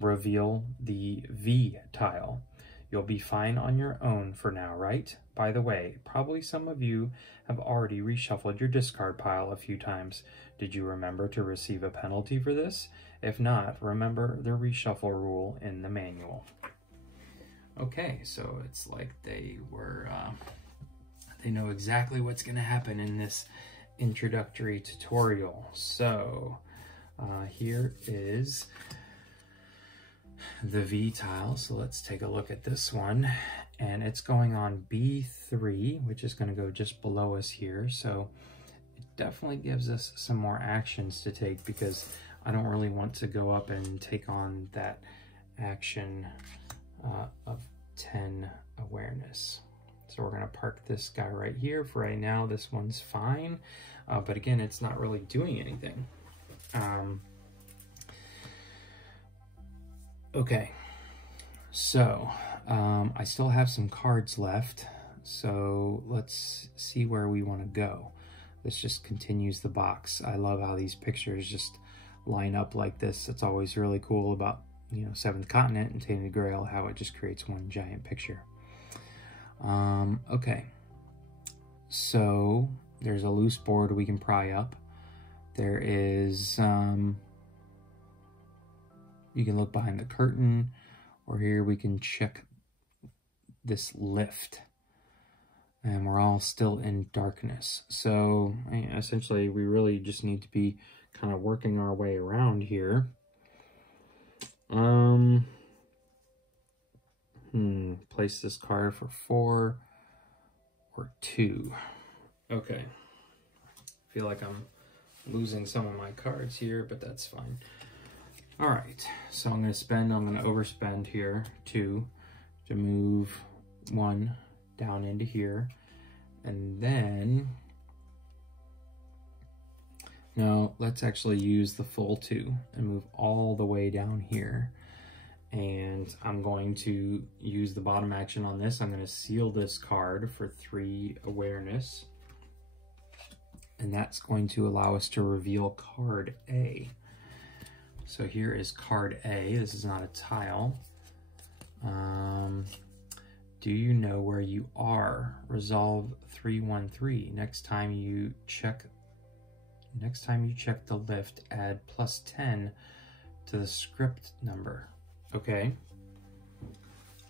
Reveal the V tile. You'll be fine on your own for now, right? By the way, probably some of you have already reshuffled your discard pile a few times. Did you remember to receive a penalty for this? If not, remember the reshuffle rule in the manual. Okay, so it's like they know exactly what's going to happen in this introductory tutorial. So here is the V tile. So let's take a look at this one. And it's going on B3, which is going to go just below us here. So it definitely gives us some more actions to take, because I don't really want to go up and take on that action of 10 awareness. So we're going to park this guy right here. For right now, this one's fine. But again, it's not really doing anything. Okay, so I still have some cards left, so let's see where we want to go. This just continues the box. I love how these pictures just line up like this. It's always really cool about, you know, Seventh Continent and Tainted Grail, how it just creates one giant picture. Okay, so there's a loose board we can pry up. There is... you can look behind the curtain, or here we can check this lift. and we're all still in darkness. So essentially we really just need to be kind of working our way around here. Place this card for 4 or 2. Okay. I feel like I'm losing some of my cards here, but that's fine. All right, so I'm going to overspend here 2 to move 1 down into here. And then, no, let's actually use the full 2 and move all the way down here. And I'm going to use the bottom action on this. I'm going to seal this card for 3 awareness. And that's going to allow us to reveal card A. So here is card A. This is not a tile. Do you know where you are? Resolve 313. Next time you check the lift, add +10 to the script number. Okay.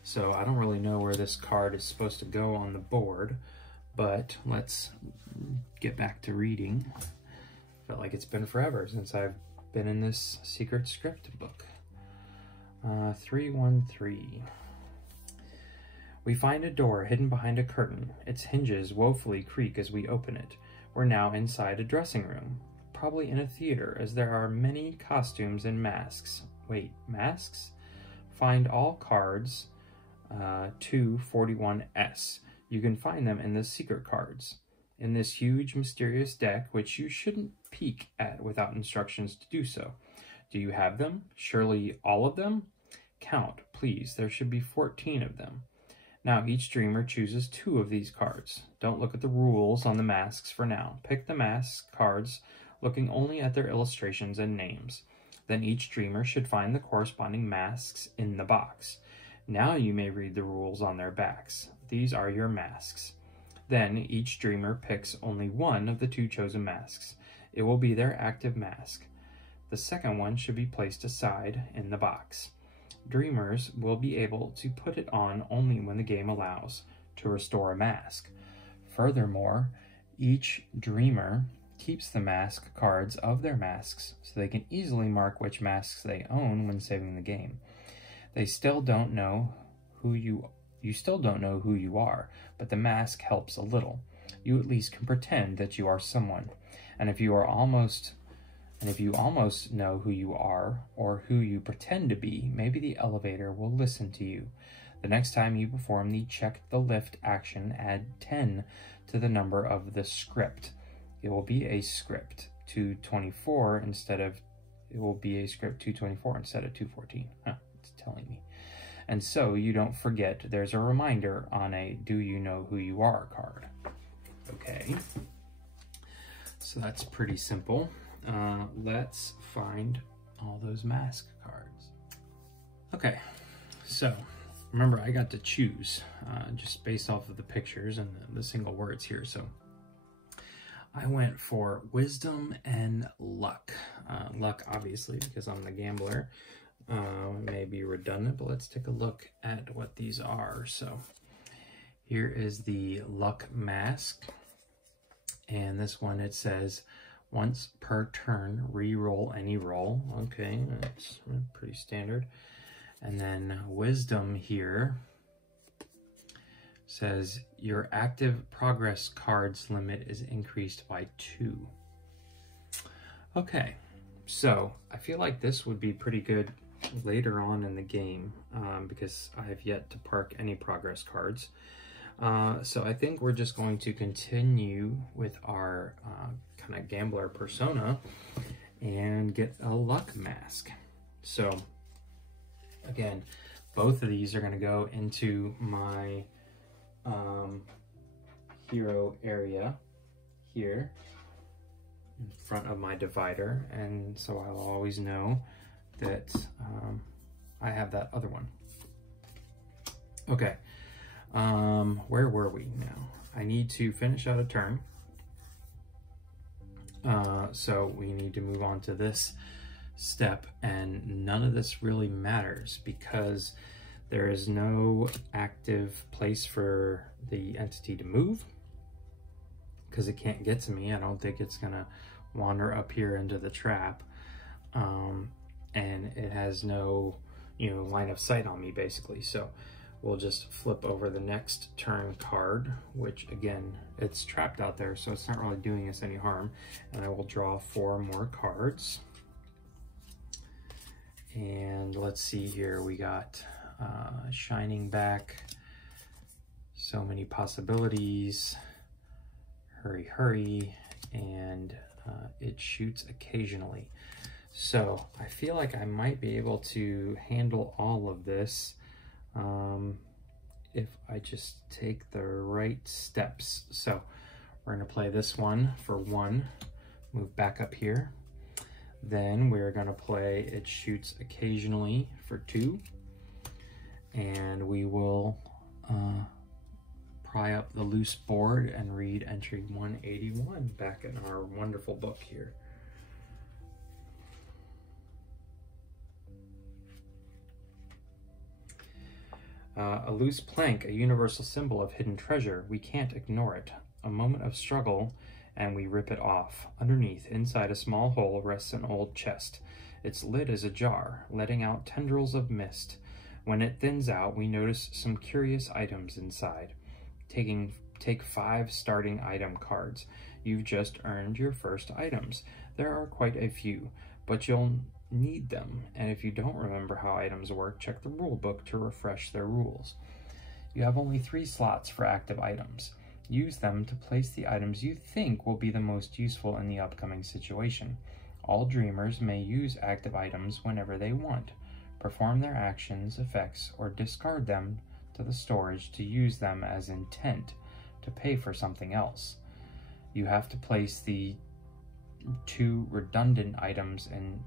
So I don't really know where this card is supposed to go on the board, but let's get back to reading. Felt like it's been forever since I've been in this secret script book. 313. We find a door hidden behind a curtain. Its hinges woefully creak as we open it. We're now inside a dressing room, probably in a theater, as there are many costumes and masks. Wait, masks? Find all cards 241S. You can find them in the secret cards. In this huge, mysterious deck, which you shouldn't peek at without instructions to do so. Do you have them? Surely all of them? Count, please. There should be 14 of them. Now each dreamer chooses 2 of these cards. Don't look at the rules on the masks for now. Pick the mask cards, looking only at their illustrations and names. Then each dreamer should find the corresponding masks in the box. Now you may read the rules on their backs. These are your masks. Then each dreamer picks only one of the 2 chosen masks. It will be their active mask. The second one should be placed aside in the box. Dreamers will be able to put it on only when the game allows to restore a mask. Furthermore, each dreamer keeps the mask cards of their masks so they can easily mark which masks they own when saving the game. You still don't know who you are, but the mask helps a little. You at least can pretend that you are someone. And if you almost know who you are or who you pretend to be, maybe the elevator will listen to you. The next time you perform the check the lift action, add 10 to the number of the script. It will be a script 224 instead of 214. Huh, it's telling me. And so you don't forget, there's a reminder on a Do You Know Who You Are card. Okay, so that's pretty simple. Let's find all those mask cards. Okay, so remember I got to choose just based off of the pictures and the single words here. So I went for wisdom and luck. Luck, obviously, because I'm the gambler. May be redundant, but let's take a look at what these are. So here is the luck mask. And this one, it says, once per turn, re-roll any roll. Okay, that's pretty standard. And then wisdom here says your active progress cards limit is increased by 2. Okay, so I feel like this would be pretty good later on in the game because I have yet to park any progress cards. So I think we're just going to continue with our kind of gambler persona and get a luck mask. So again, both of these are going to go into my hero area here in front of my divider, and so I'll always know that I have that other one. Okay, where were we now? I need to finish out a turn, so we need to move on to this step, and none of this really matters because There is no active place for the entity to move because it can't get to me. I don't think it's gonna wander up here into the trap. And it has no, line of sight on me basically. So we'll just flip over the next turn card, which again, it's trapped out there, so it's not really doing us any harm. And I will draw 4 more cards. And let's see here, we got Shining Back, So Many Possibilities, Hurry Hurry, and It Shoots Occasionally. So I feel like I might be able to handle all of this if I just take the right steps. So we're gonna play this one for 1, move back up here. Then we're gonna play It Shoots Occasionally for 2. And we will pry up the loose board and read entry 181 back in our wonderful book here. A loose plank, a universal symbol of hidden treasure. We can't ignore it. A moment of struggle, and we rip it off. Underneath, inside a small hole, rests an old chest. Its lid is ajar, letting out tendrils of mist. When it thins out, we notice some curious items inside. Take 5 starting item cards. You've just earned your first items. There are quite a few, but you'll need them, and if you don't remember how items work, check the rule book to refresh their rules. You have only 3 slots for active items. Use them to place the items you think will be the most useful in the upcoming situation. All dreamers may use active items whenever they want. Perform their actions, effects, or discard them to the storage to use them as intent to pay for something else. You have to place the 2 redundant items in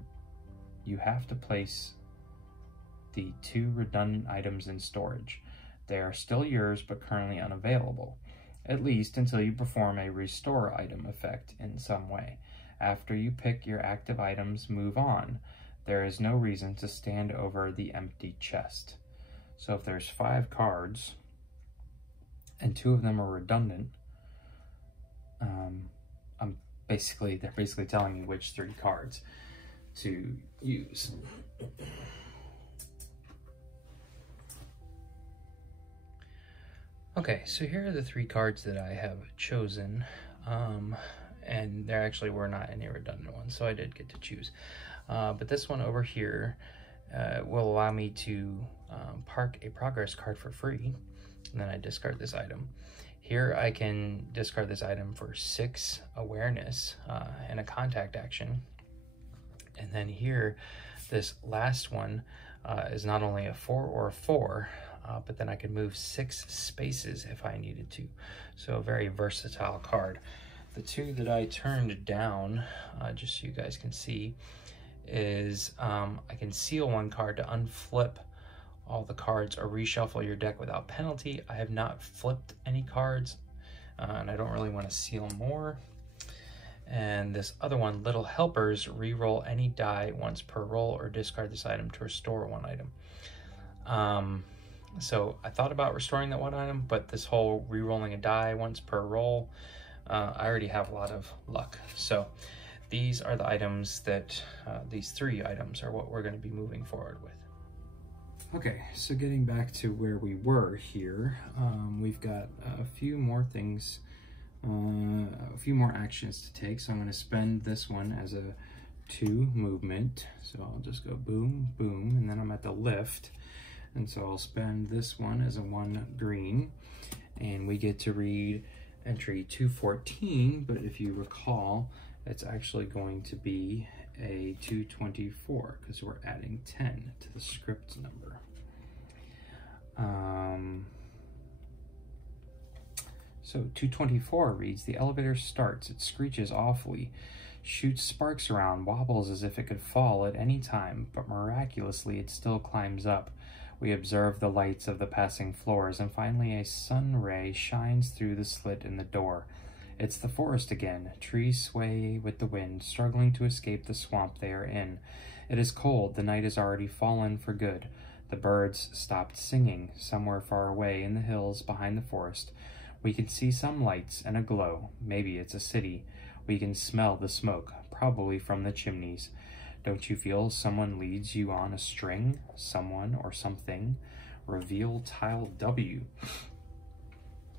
storage. They are still yours, but currently unavailable, at least until you perform a restore item effect in some way. After you pick your active items, move on. There is no reason to stand over the empty chest. So if there's 5 cards, and 2 of them are redundant, they're basically telling me which 3 cards to use. Okay, so here are the 3 cards that I have chosen, and there actually were not any redundant ones, so I did get to choose. But this one over here will allow me to park a progress card for free, and then I discard this item. Here I can discard this item for 6 awareness and a contact action. And then here, this last one is not only a 4 or a 4, but then I could move 6 spaces if I needed to. So a very versatile card. The 2 that I turned down, just so you guys can see, is I can seal 1 card to unflip all the cards or reshuffle your deck without penalty. I have not flipped any cards, and I don't really want to seal more. And this other one, Little Helpers, re-roll any die once per roll or discard this item to restore 1 item. So I thought about restoring that 1 item, but this whole re-rolling a die once per roll, I already have a lot of luck. So these are the items that, these 3 items are what we're going to be moving forward with. Okay, so getting back to where we were here, we've got a few more things, a few more actions to take. So I'm going to spend this one as a 2 movement. So I'll just go boom, boom, and then I'm at the lift. And so I'll spend this one as a 1 green, and we get to read entry 214, but if you recall, it's actually going to be a 224 because we're adding 10 to the script number. So 224 reads, the elevator starts, it screeches awfully, shoots sparks around, wobbles as if it could fall at any time, but miraculously it still climbs up. We observe the lights of the passing floors, and finally a sun ray shines through the slit in the door. It's the forest again. Trees sway with the wind, struggling to escape the swamp they are in. It is cold. The night is already fallen for good. The birds stopped singing. Somewhere far away in the hills behind the forest, we can see some lights and a glow. Maybe it's a city. We can smell the smoke, probably from the chimneys. Don't you feel someone leads you on a string? Someone or something? Reveal tile W.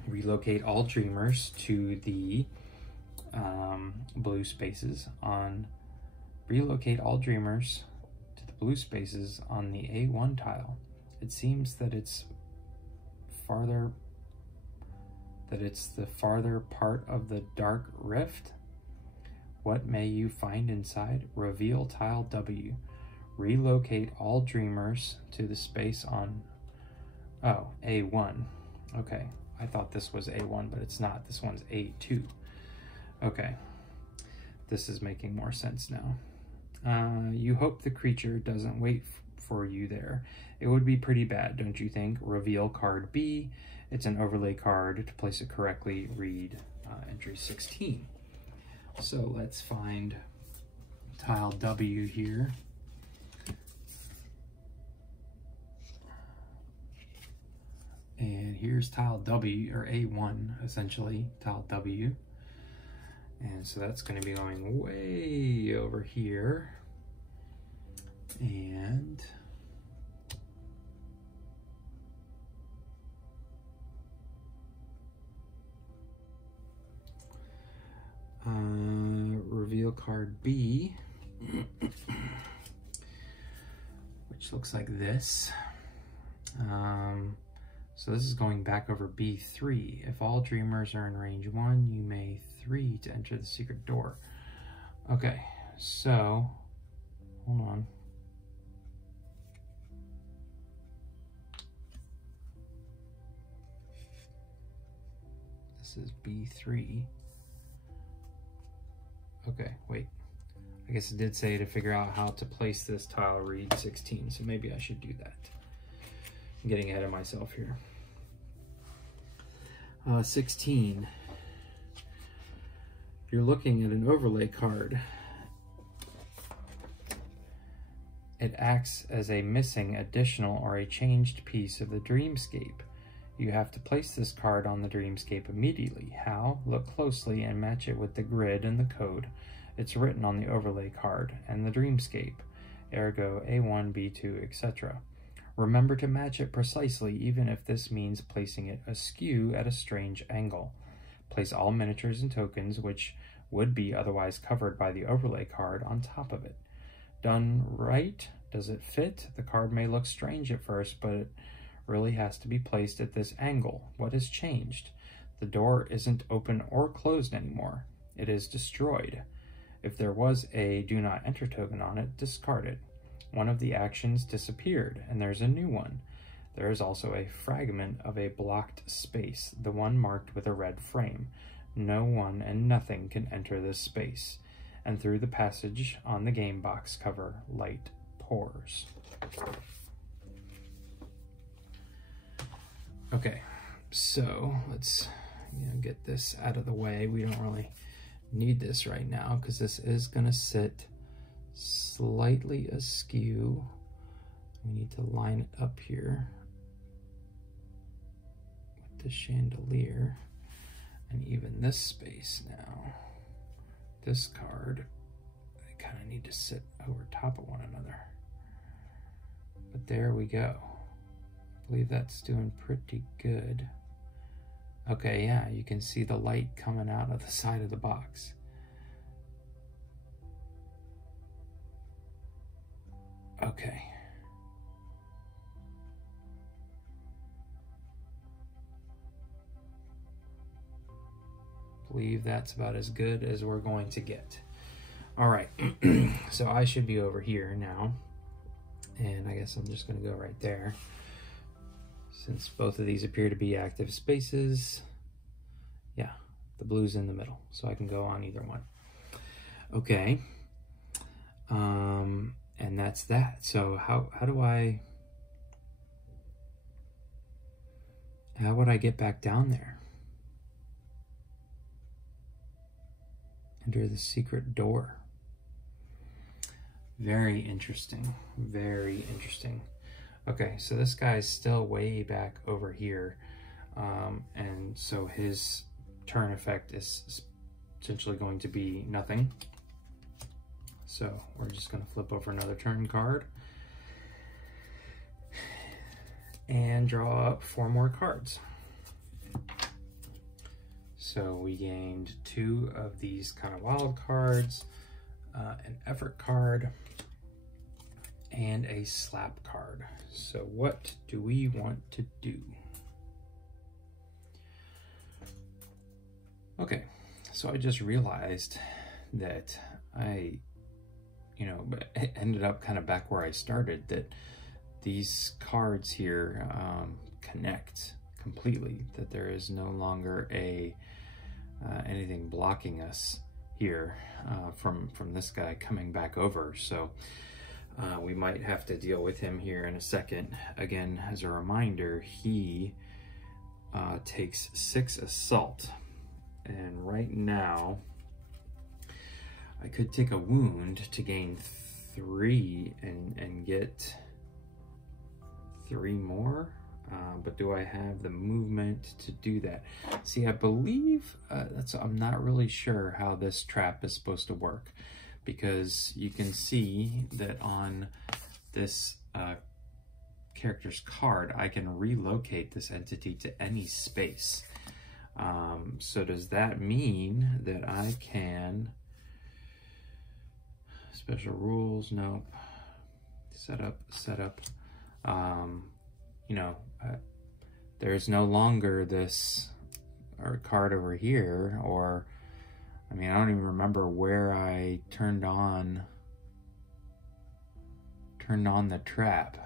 Relocate all dreamers to the blue spaces on relocate all dreamers to the blue spaces on the A1 tile. It seems that it's the farther part of the dark rift. What may you find inside? Reveal tile W. Relocate all dreamers to the space on A1. Okay, I thought this was A1, but it's not. This one's A2. Okay, this is making more sense now. You hope the creature doesn't wait for you there. It would be pretty bad, don't you think? Reveal card B. It's an overlay card. To place it correctly, read entry 16. So let's find tile W here. And here's tile W, or A1, essentially, tile W. And so that's going to be going way over here. And reveal card B, which looks like this. So this is going back over B3. If all dreamers are in range 1, you may 3 to enter the secret door. Okay, so hold on. This is B3. Okay, wait. I guess it did say to figure out how to place this tile, read 16, so maybe I should do that. I'm getting ahead of myself here. 16. You're looking at an overlay card. It acts as a missing, additional, or a changed piece of the dreamscape. You have to place this card on the dreamscape immediately. How? Look closely and match it with the grid and the code. It's written on the overlay card and the dreamscape, ergo A1, B2, etc. Remember to match it precisely, even if this means placing it askew at a strange angle. Place all miniatures and tokens, which would be otherwise covered by the overlay card, on top of it. Done right? Does it fit? The card may look strange at first, but it really has to be placed at this angle. What has changed? The door isn't open or closed anymore. It is destroyed. If there was a do not enter token on it, discard it. One of the actions disappeared, and there's a new one. There is also a fragment of a blocked space, the one marked with a red frame. No one and nothing can enter this space. And through the passage on the game box cover, light pours. Okay, so let's get this out of the way. We don't really need this right now because this is going to sit slightly askew. We need to line it up here with the chandelier, and even this space now. This card, they kind of need to sit over top of one another. But there we go. I believe that's doing pretty good. Okay, yeah, you can see the light coming out of the side of the box. Okay. I believe that's about as good as we're going to get. All right, so I should be over here now. And I guess I'm just gonna go right there. Since both of these appear to be active spaces, yeah, the blue's in the middle, so I can go on either one. Okay, and that's that. So how would I get back down there? Enter the secret door. Very interesting, very interesting. Okay, so this guy's still way back over here. And so his turn effect is essentially going to be nothing. So we're just going to flip over another turn card and draw up 4 more cards. So we gained 2 of these kind of wild cards, an effort card, and a slap card. So what do we want to do? Okay, so I just realized that I ended up kind of back where I started, that these cards here connect completely, that there is no longer anything blocking us here from this guy coming back over. So we might have to deal with him here in a second. Again, as a reminder, he takes 6 assault, and right now I could take a wound to gain 3 and get 3 more, but do I have the movement to do that? See, I believe I'm not really sure how this trap is supposed to work, because you can see that on this character's card, I can relocate this entity to any space. So does that mean that I can... Special rules, nope. Set up. There's no longer this card over here, or I mean, I don't even remember where I turned on the trap.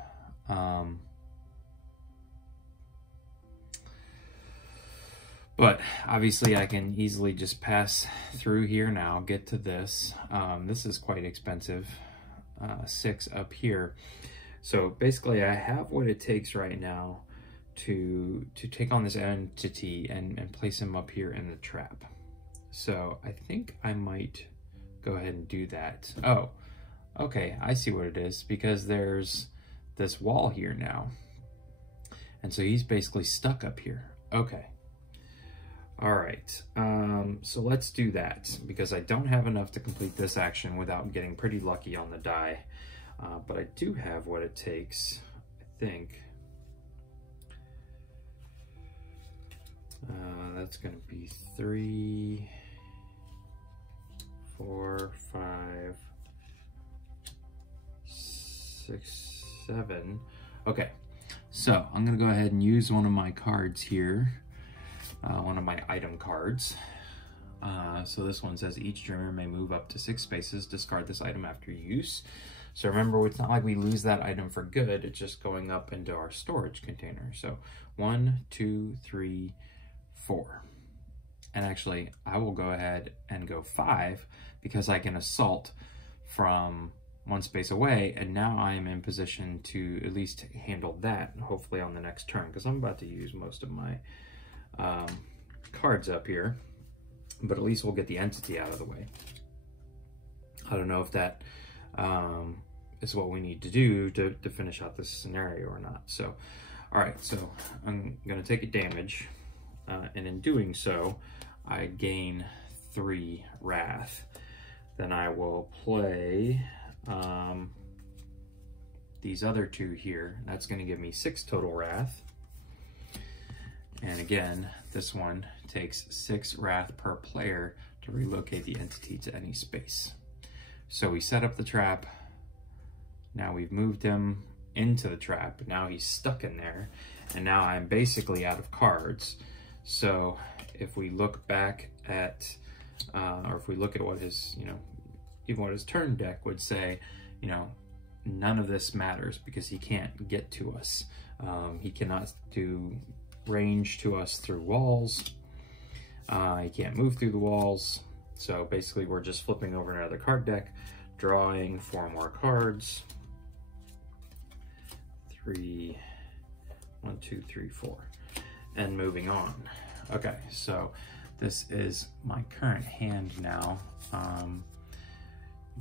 But obviously I can easily just pass through here now, get to this. This is quite expensive, 6 up here. So basically I have what it takes right now to take on this entity and place him up here in the trap. So I think I might go ahead and do that. Oh, okay, I see what it is, because there's this wall here now. And so he's basically stuck up here. Okay. All right, so let's do that, because I don't have enough to complete this action without getting pretty lucky on the die. But I do have what it takes, I think. That's going to be 3, 4, 5, 6, 7. Okay, so I'm going to go ahead and use one of my cards here. One of my item cards. So this one says each dreamer may move up to 6 spaces, discard this item after use. So remember, it's not like we lose that item for good, it's just going up into our storage container. So 1, 2, 3, 4. And actually, I will go ahead and go 5, because I can assault from 1 space away, and now I am in position to at least handle that, hopefully on the next turn, because I'm about to use most of my cards up here, but at least we'll get the entity out of the way. I don't know if that is what we need to do to finish out this scenario or not. So, all right, so I'm gonna take a damage, and in doing so, I gain 3 wrath. Then I will play these other 2 here. That's gonna give me 6 total wrath. And again, this one takes 6 wrath per player to relocate the entity to any space. So we set up the trap. Now we've moved him into the trap. Now he's stuck in there. And now I'm basically out of cards. So if we look back at, or if we look at what his, even what his turn deck would say, none of this matters, because he can't get to us. He cannot do range to us through walls. He can't move through the walls. So basically we're just flipping over another card deck, drawing 4 more cards. 3, 1, 2, 3, 4, and moving on. Okay, so this is my current hand now. You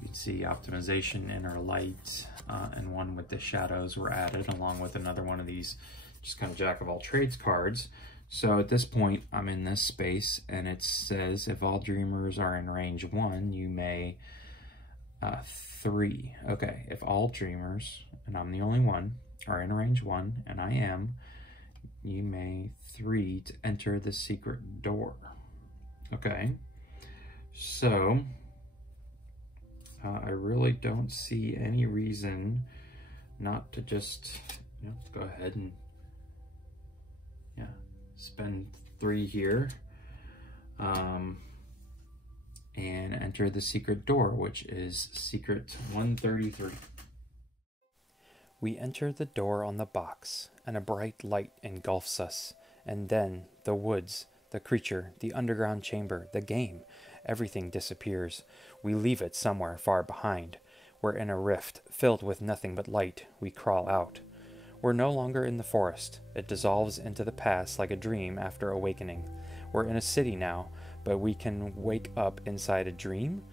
can see optimization, inner light, and one with the shadows were added, along with another one of these just kind of jack of all trades cards. So at this point, I'm in this space, and it says if all dreamers are in range 1, you may 3. Okay, if all dreamers, and I'm the only one, are in range 1, and I am, you may 3 to enter the secret door. Okay, so I really don't see any reason not to just, go ahead and, spend 3 here, and enter the secret door, which is secret 133. We enter the door on the box, and a bright light engulfs us, and then the woods, the creature, the underground chamber, the game, everything disappears. We leave it somewhere far behind. We're in a rift, filled with nothing but light. We crawl out. We're no longer in the forest. It dissolves into the past like a dream after awakening. We're in a city now, but we can wake up inside a dream?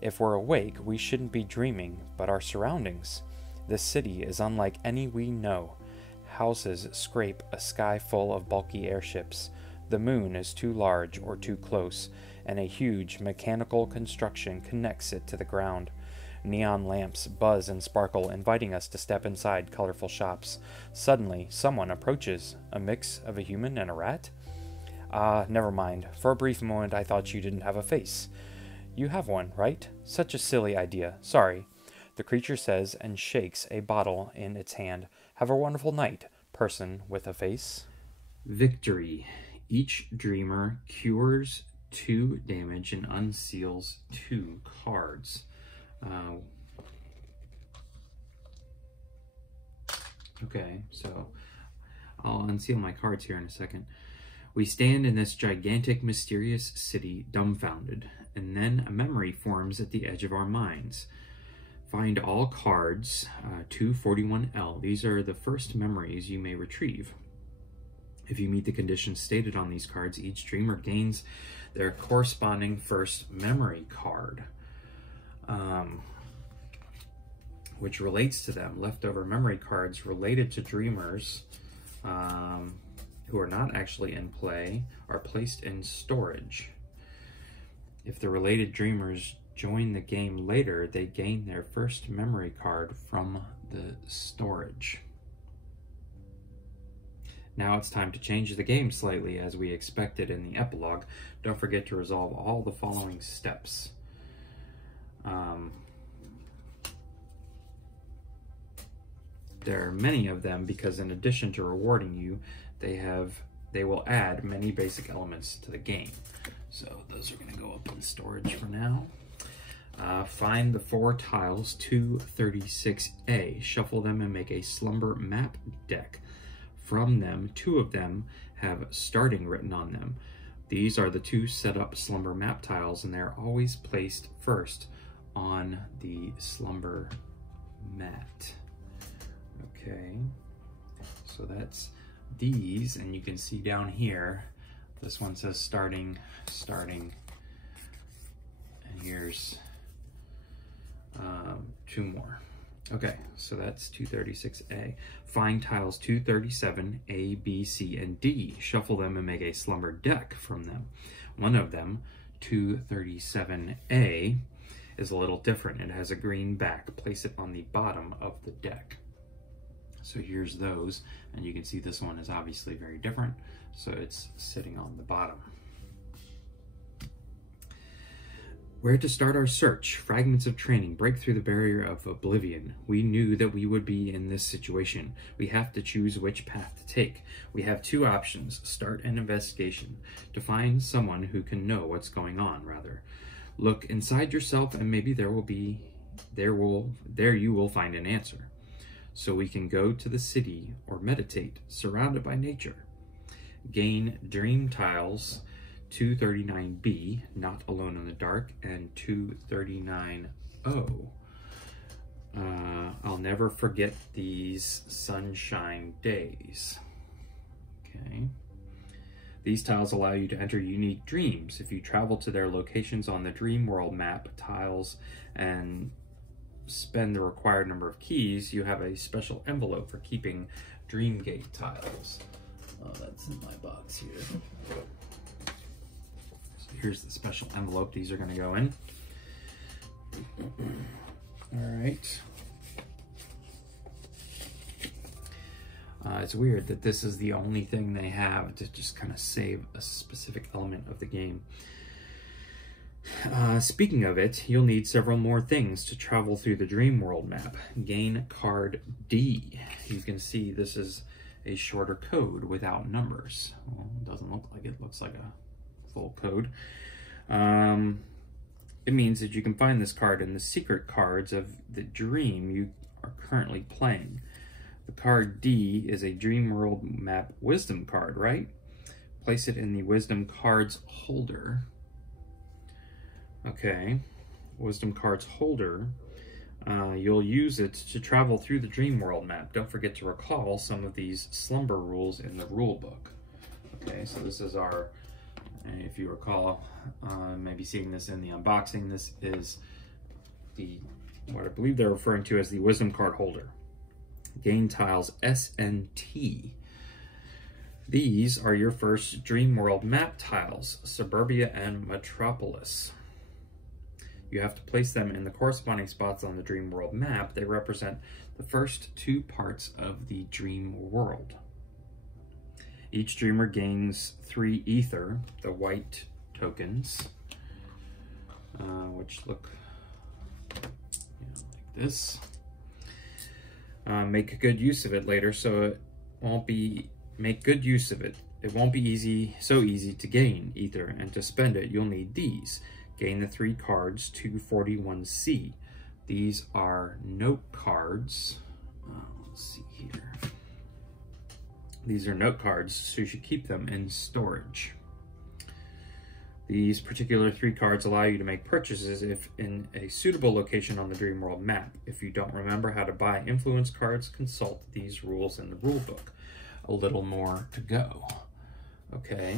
If we're awake, we shouldn't be dreaming, but our surroundings. This city is unlike any we know. Houses scrape a sky full of bulky airships. The moon is too large or too close, and a huge mechanical construction connects it to the ground. Neon lamps buzz and sparkle, inviting us to step inside colorful shops. Suddenly, someone approaches, a mix of a human and a rat? Never mind. For a brief moment, I thought you didn't have a face. You have one, right? Such a silly idea. Sorry. The creature says and shakes a bottle in its hand. Have a wonderful night, person with a face. Victory. Each dreamer cures 2 damage and unseals 2 cards. Okay, so I'll unseal my cards here in a second. We stand in this gigantic, mysterious city, dumbfounded, and then a memory forms at the edge of our minds. Find all cards, 241L. These are the first memories you may retrieve. If you meet the conditions stated on these cards, each dreamer gains their corresponding first memory card, which relates to them. Leftover memory cards related to dreamers who are not actually in play are placed in storage. If the related dreamers join the game later, they gain their first memory card from the storage. Now it's time to change the game slightly as we expected in the epilogue. Don't forget to resolve all the following steps. There are many of them because in addition to rewarding you, they will add many basic elements to the game. So those are going to go up in storage for now. Find the 4 tiles 236A, shuffle them and make a slumber map deck. From them, 2 of them have starting written on them. These are the 2 setup slumber map tiles, and they're always placed first on the slumber mat. Okay, so that's these, and you can see down here, this one says starting, and here's 2 more. Okay, so that's 236A. Find tiles 237, A, B, C, and D. Shuffle them and make a slumber deck from them. One of them, 237A, is a little different. It has a green back. Place it on the bottom of the deck. So here's those, and you can see this one is obviously very different, so it's sitting on the bottom. Where to start our search? Fragments of training break through the barrier of oblivion. We knew that we would be in this situation. We have to choose which path to take. We have 2 options: start an investigation, to find someone who can know what's going on, rather. Look inside yourself and maybe there you will find an answer. So we can go to the city or meditate, surrounded by nature. Gain dream tiles 239B, Not Alone in the Dark, and 239O. I'll never forget these sunshine days. Okay. These tiles allow you to enter unique dreams. If you travel to their locations on the dream world map, tiles and spend the required number of keys, you have a special envelope for keeping Dreamgate tiles. Oh, that's in my box here. So here's the special envelope these are going to go in. All right. It's weird that this is the only thing they have to just kind of save a specific element of the game. Speaking of it, you'll need several more things to travel through the Dream World map. Gain card D. You can see this is a shorter code without numbers. Well, it doesn't look like it. Looks like a full code. It means that you can find this card in the secret cards of the dream you are currently playing. The card D is a Dream World map wisdom card, right? Place it in the wisdom cards holder. Okay, wisdom cards holder. You'll use it to travel through the Dream World map. Don't forget to recall some of these slumber rules in the rule book. Okay, so this is our, if you recall, maybe seeing this in the unboxing, this is what I believe they're referring to as the wisdom card holder. Gain tiles S and T. These are your first Dream World map tiles, Suburbia and Metropolis. You have to place them in the corresponding spots on the Dream World map. They represent the first two parts of the Dream World. Each dreamer gains 3 ether, the white tokens, which look like this. Make good use of it later, so it won't be, make good use of it. It won't be so easy to gain ether, and to spend it, you'll need these. Gain the 3 cards, 241C. These are note cards. Let's see here. These are note cards, so you should keep them in storage. These particular 3 cards allow you to make purchases if in a suitable location on the Dream World map. If you don't remember how to buy influence cards, consult these rules in the rule book. A little more to go. Okay.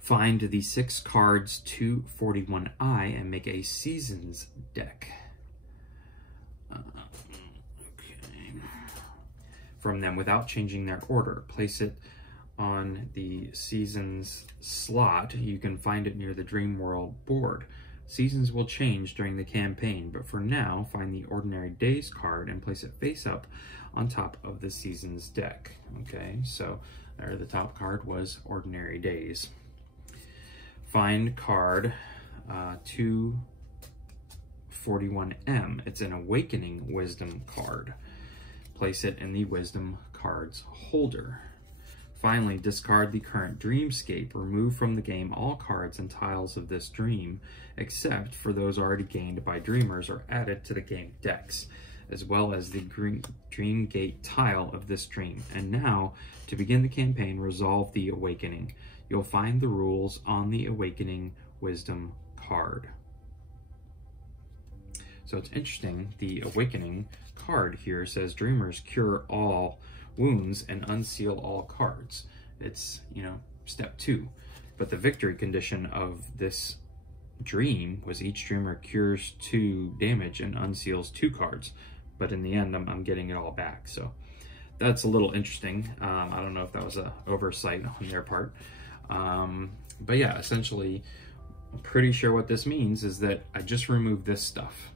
Find the 6 cards 241I and make a Seasons deck. Okay. From them without changing their order. Place it on the Seasons slot. You can find it near the Dream World board. Seasons will change during the campaign, but for now, find the Ordinary Days card and place it face up on top of the Seasons deck. Okay, so there the top card was Ordinary Days. Find card 241M. It's an Awakening Wisdom card. Place it in the Wisdom cards holder. Finally, discard the current dreamscape. Remove from the game all cards and tiles of this dream, except for those already gained by dreamers or added to the game decks, as well as the Dreamgate tile of this dream. And now, to begin the campaign, resolve the Awakening. You'll find the rules on the Awakening Wisdom card. So it's interesting, the Awakening card here says dreamers cure all wounds and unseal all cards. It's, step 2. But the victory condition of this dream was each dreamer cures 2 damage and unseals 2 cards. But in the end, I'm getting it all back. So that's a little interesting. I don't know if that was an oversight on their part. But yeah, essentially, I'm pretty sure what this means is that I just remove this stuff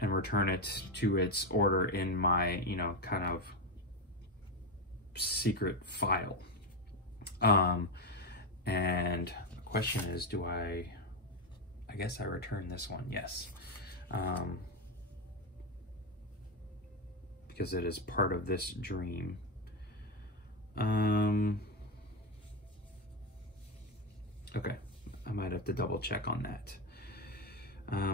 and return it to its order in my, kind of secret file. And the question is, I guess I return this one, yes. Because it is part of this dream. Okay, I might have to double check on that.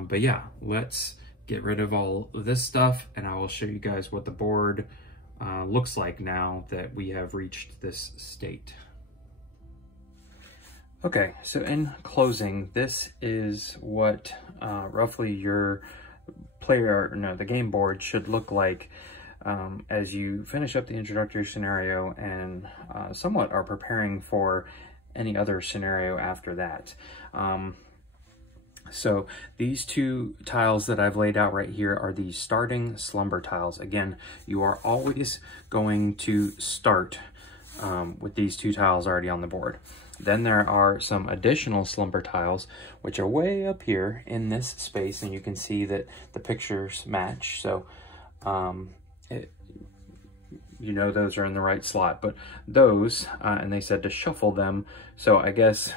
But yeah, let's get rid of all of this stuff, and I will show you guys what the board looks like now that we have reached this state. Okay, so in closing, this is what roughly your the game board should look like as you finish up the introductory scenario and somewhat are preparing for any other scenario after that. So these two tiles that I've laid out right here are the starting slumber tiles. Again, you are always going to start with these two tiles already on the board. Then there are some additional slumber tiles, which are way up here in this space, and you can see that the pictures match. So, you know those are in the right slot, but those, and they said to shuffle them. So I guess,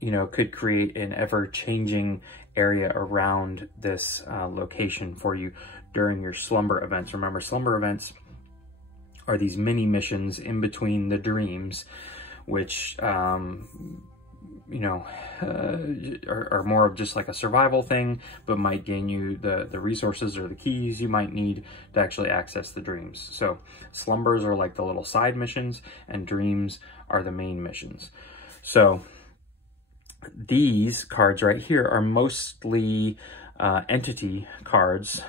you know, could create an ever-changing area around this location for you during your slumber events. Remember, slumber events are these mini missions in between the dreams, which, you know, are more of just like a survival thing, but might gain you the resources or the keys you might need to actually access the dreams. So slumbers are like the little side missions, and dreams are the main missions. So these cards right here are mostly entity cards.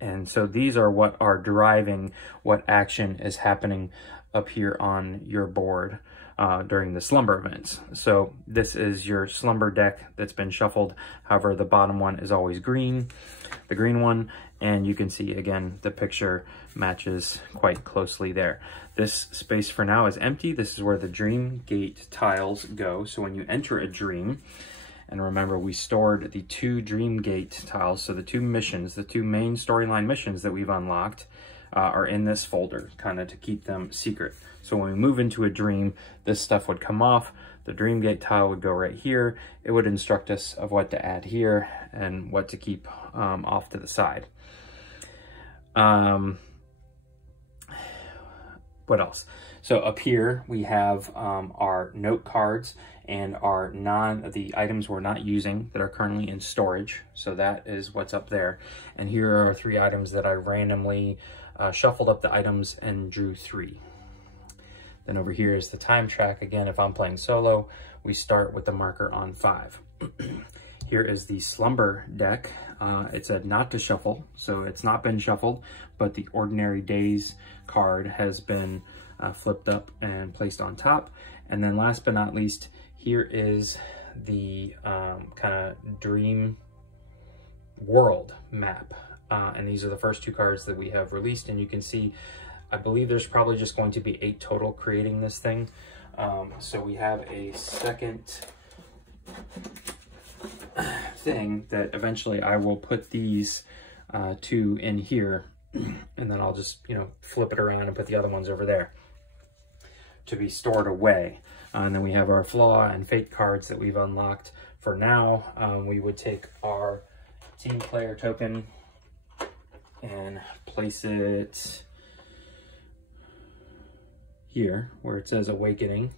And so these are what are driving what action is happening up here on your board during the slumber events. So this is your slumber deck that's been shuffled. However, the bottom one is always green, the green one, and you can see again the picture matches quite closely there. This space for now is empty. This is where the dream gate tiles go. So when you enter a dream, and remember, we stored the 2 dream gate tiles, so the 2 missions, the 2 main storyline missions that we've unlocked are in this folder, kind of to keep them secret. So when we move into a dream, this stuff would come off, the dream gate tile would go right here. It would instruct us of what to add here and what to keep off to the side. What else? So up here we have our note cards and our the items we're not using that are currently in storage. So that is what's up there. And here are 3 items that I randomly shuffled up the items and drew 3. Then over here is the time track. Again, if I'm playing solo, we start with the marker on 5. Here is the slumber deck. It said not to shuffle, so it's not been shuffled, but the ordinary days card has been flipped up and placed on top. And then last but not least, here is the kind of dream world map. And these are the first 2 cards that we have released, and you can see, I believe there's probably just going to be 8 total creating this thing. So we have a second thing that eventually I will put these 2 in here, and then I'll just, you know, flip it around and put the other ones over there to be stored away. And then we have our flaw and fate cards that we've unlocked. For now, we would take our team player token and place it here where it says awakening.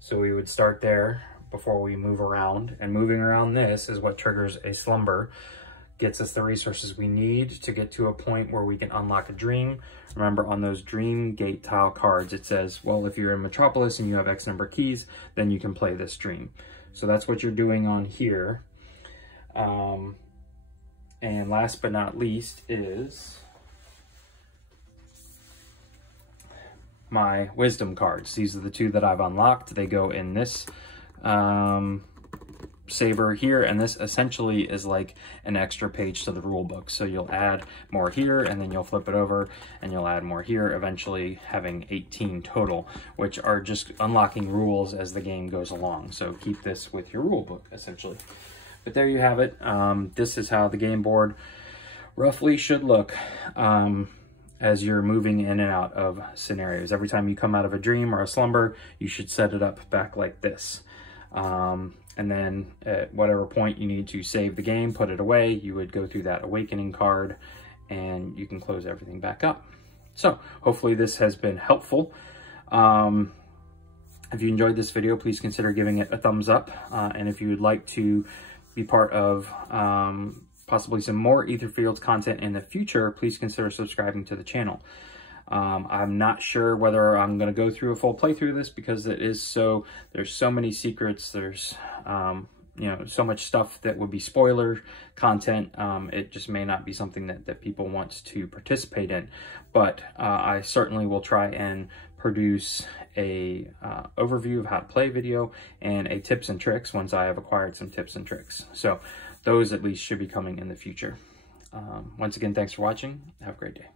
So we would start there before we move around, and moving around this is what triggers a slumber, gets us the resources we need to get to a point where we can unlock a dream. Remember, on those dream gate tile cards, it says, well, if you're in Metropolis and you have X number of keys, then you can play this dream. So that's what you're doing on here. And last but not least is my wisdom cards. These are the 2 that I've unlocked. They go in this saver here, and this essentially is like an extra page to the rule book. So you'll add more here, and then you'll flip it over and you'll add more here, eventually having 18 total, which are just unlocking rules as the game goes along. So keep this with your rule book essentially. But there you have it. This is how the game board roughly should look as you're moving in and out of scenarios. Every time you come out of a dream or a slumber, you should set it up back like this. And then at whatever point you need to save the game, put it away, you would go through that awakening card and you can close everything back up. So hopefully this has been helpful. If you enjoyed this video, please consider giving it a thumbs up. And if you would like to be part of possibly some more Etherfields content in the future, please consider subscribing to the channel. I'm not sure whether I'm going to go through a full playthrough of this because it is there's so many secrets, there's you know, so much stuff that would be spoiler content. It just may not be something that people want to participate in, but I certainly will try and produce a overview of how to play video and a tips and tricks once I have acquired some tips and tricks. So those at least should be coming in the future. Once again, thanks for watching. Have a great day.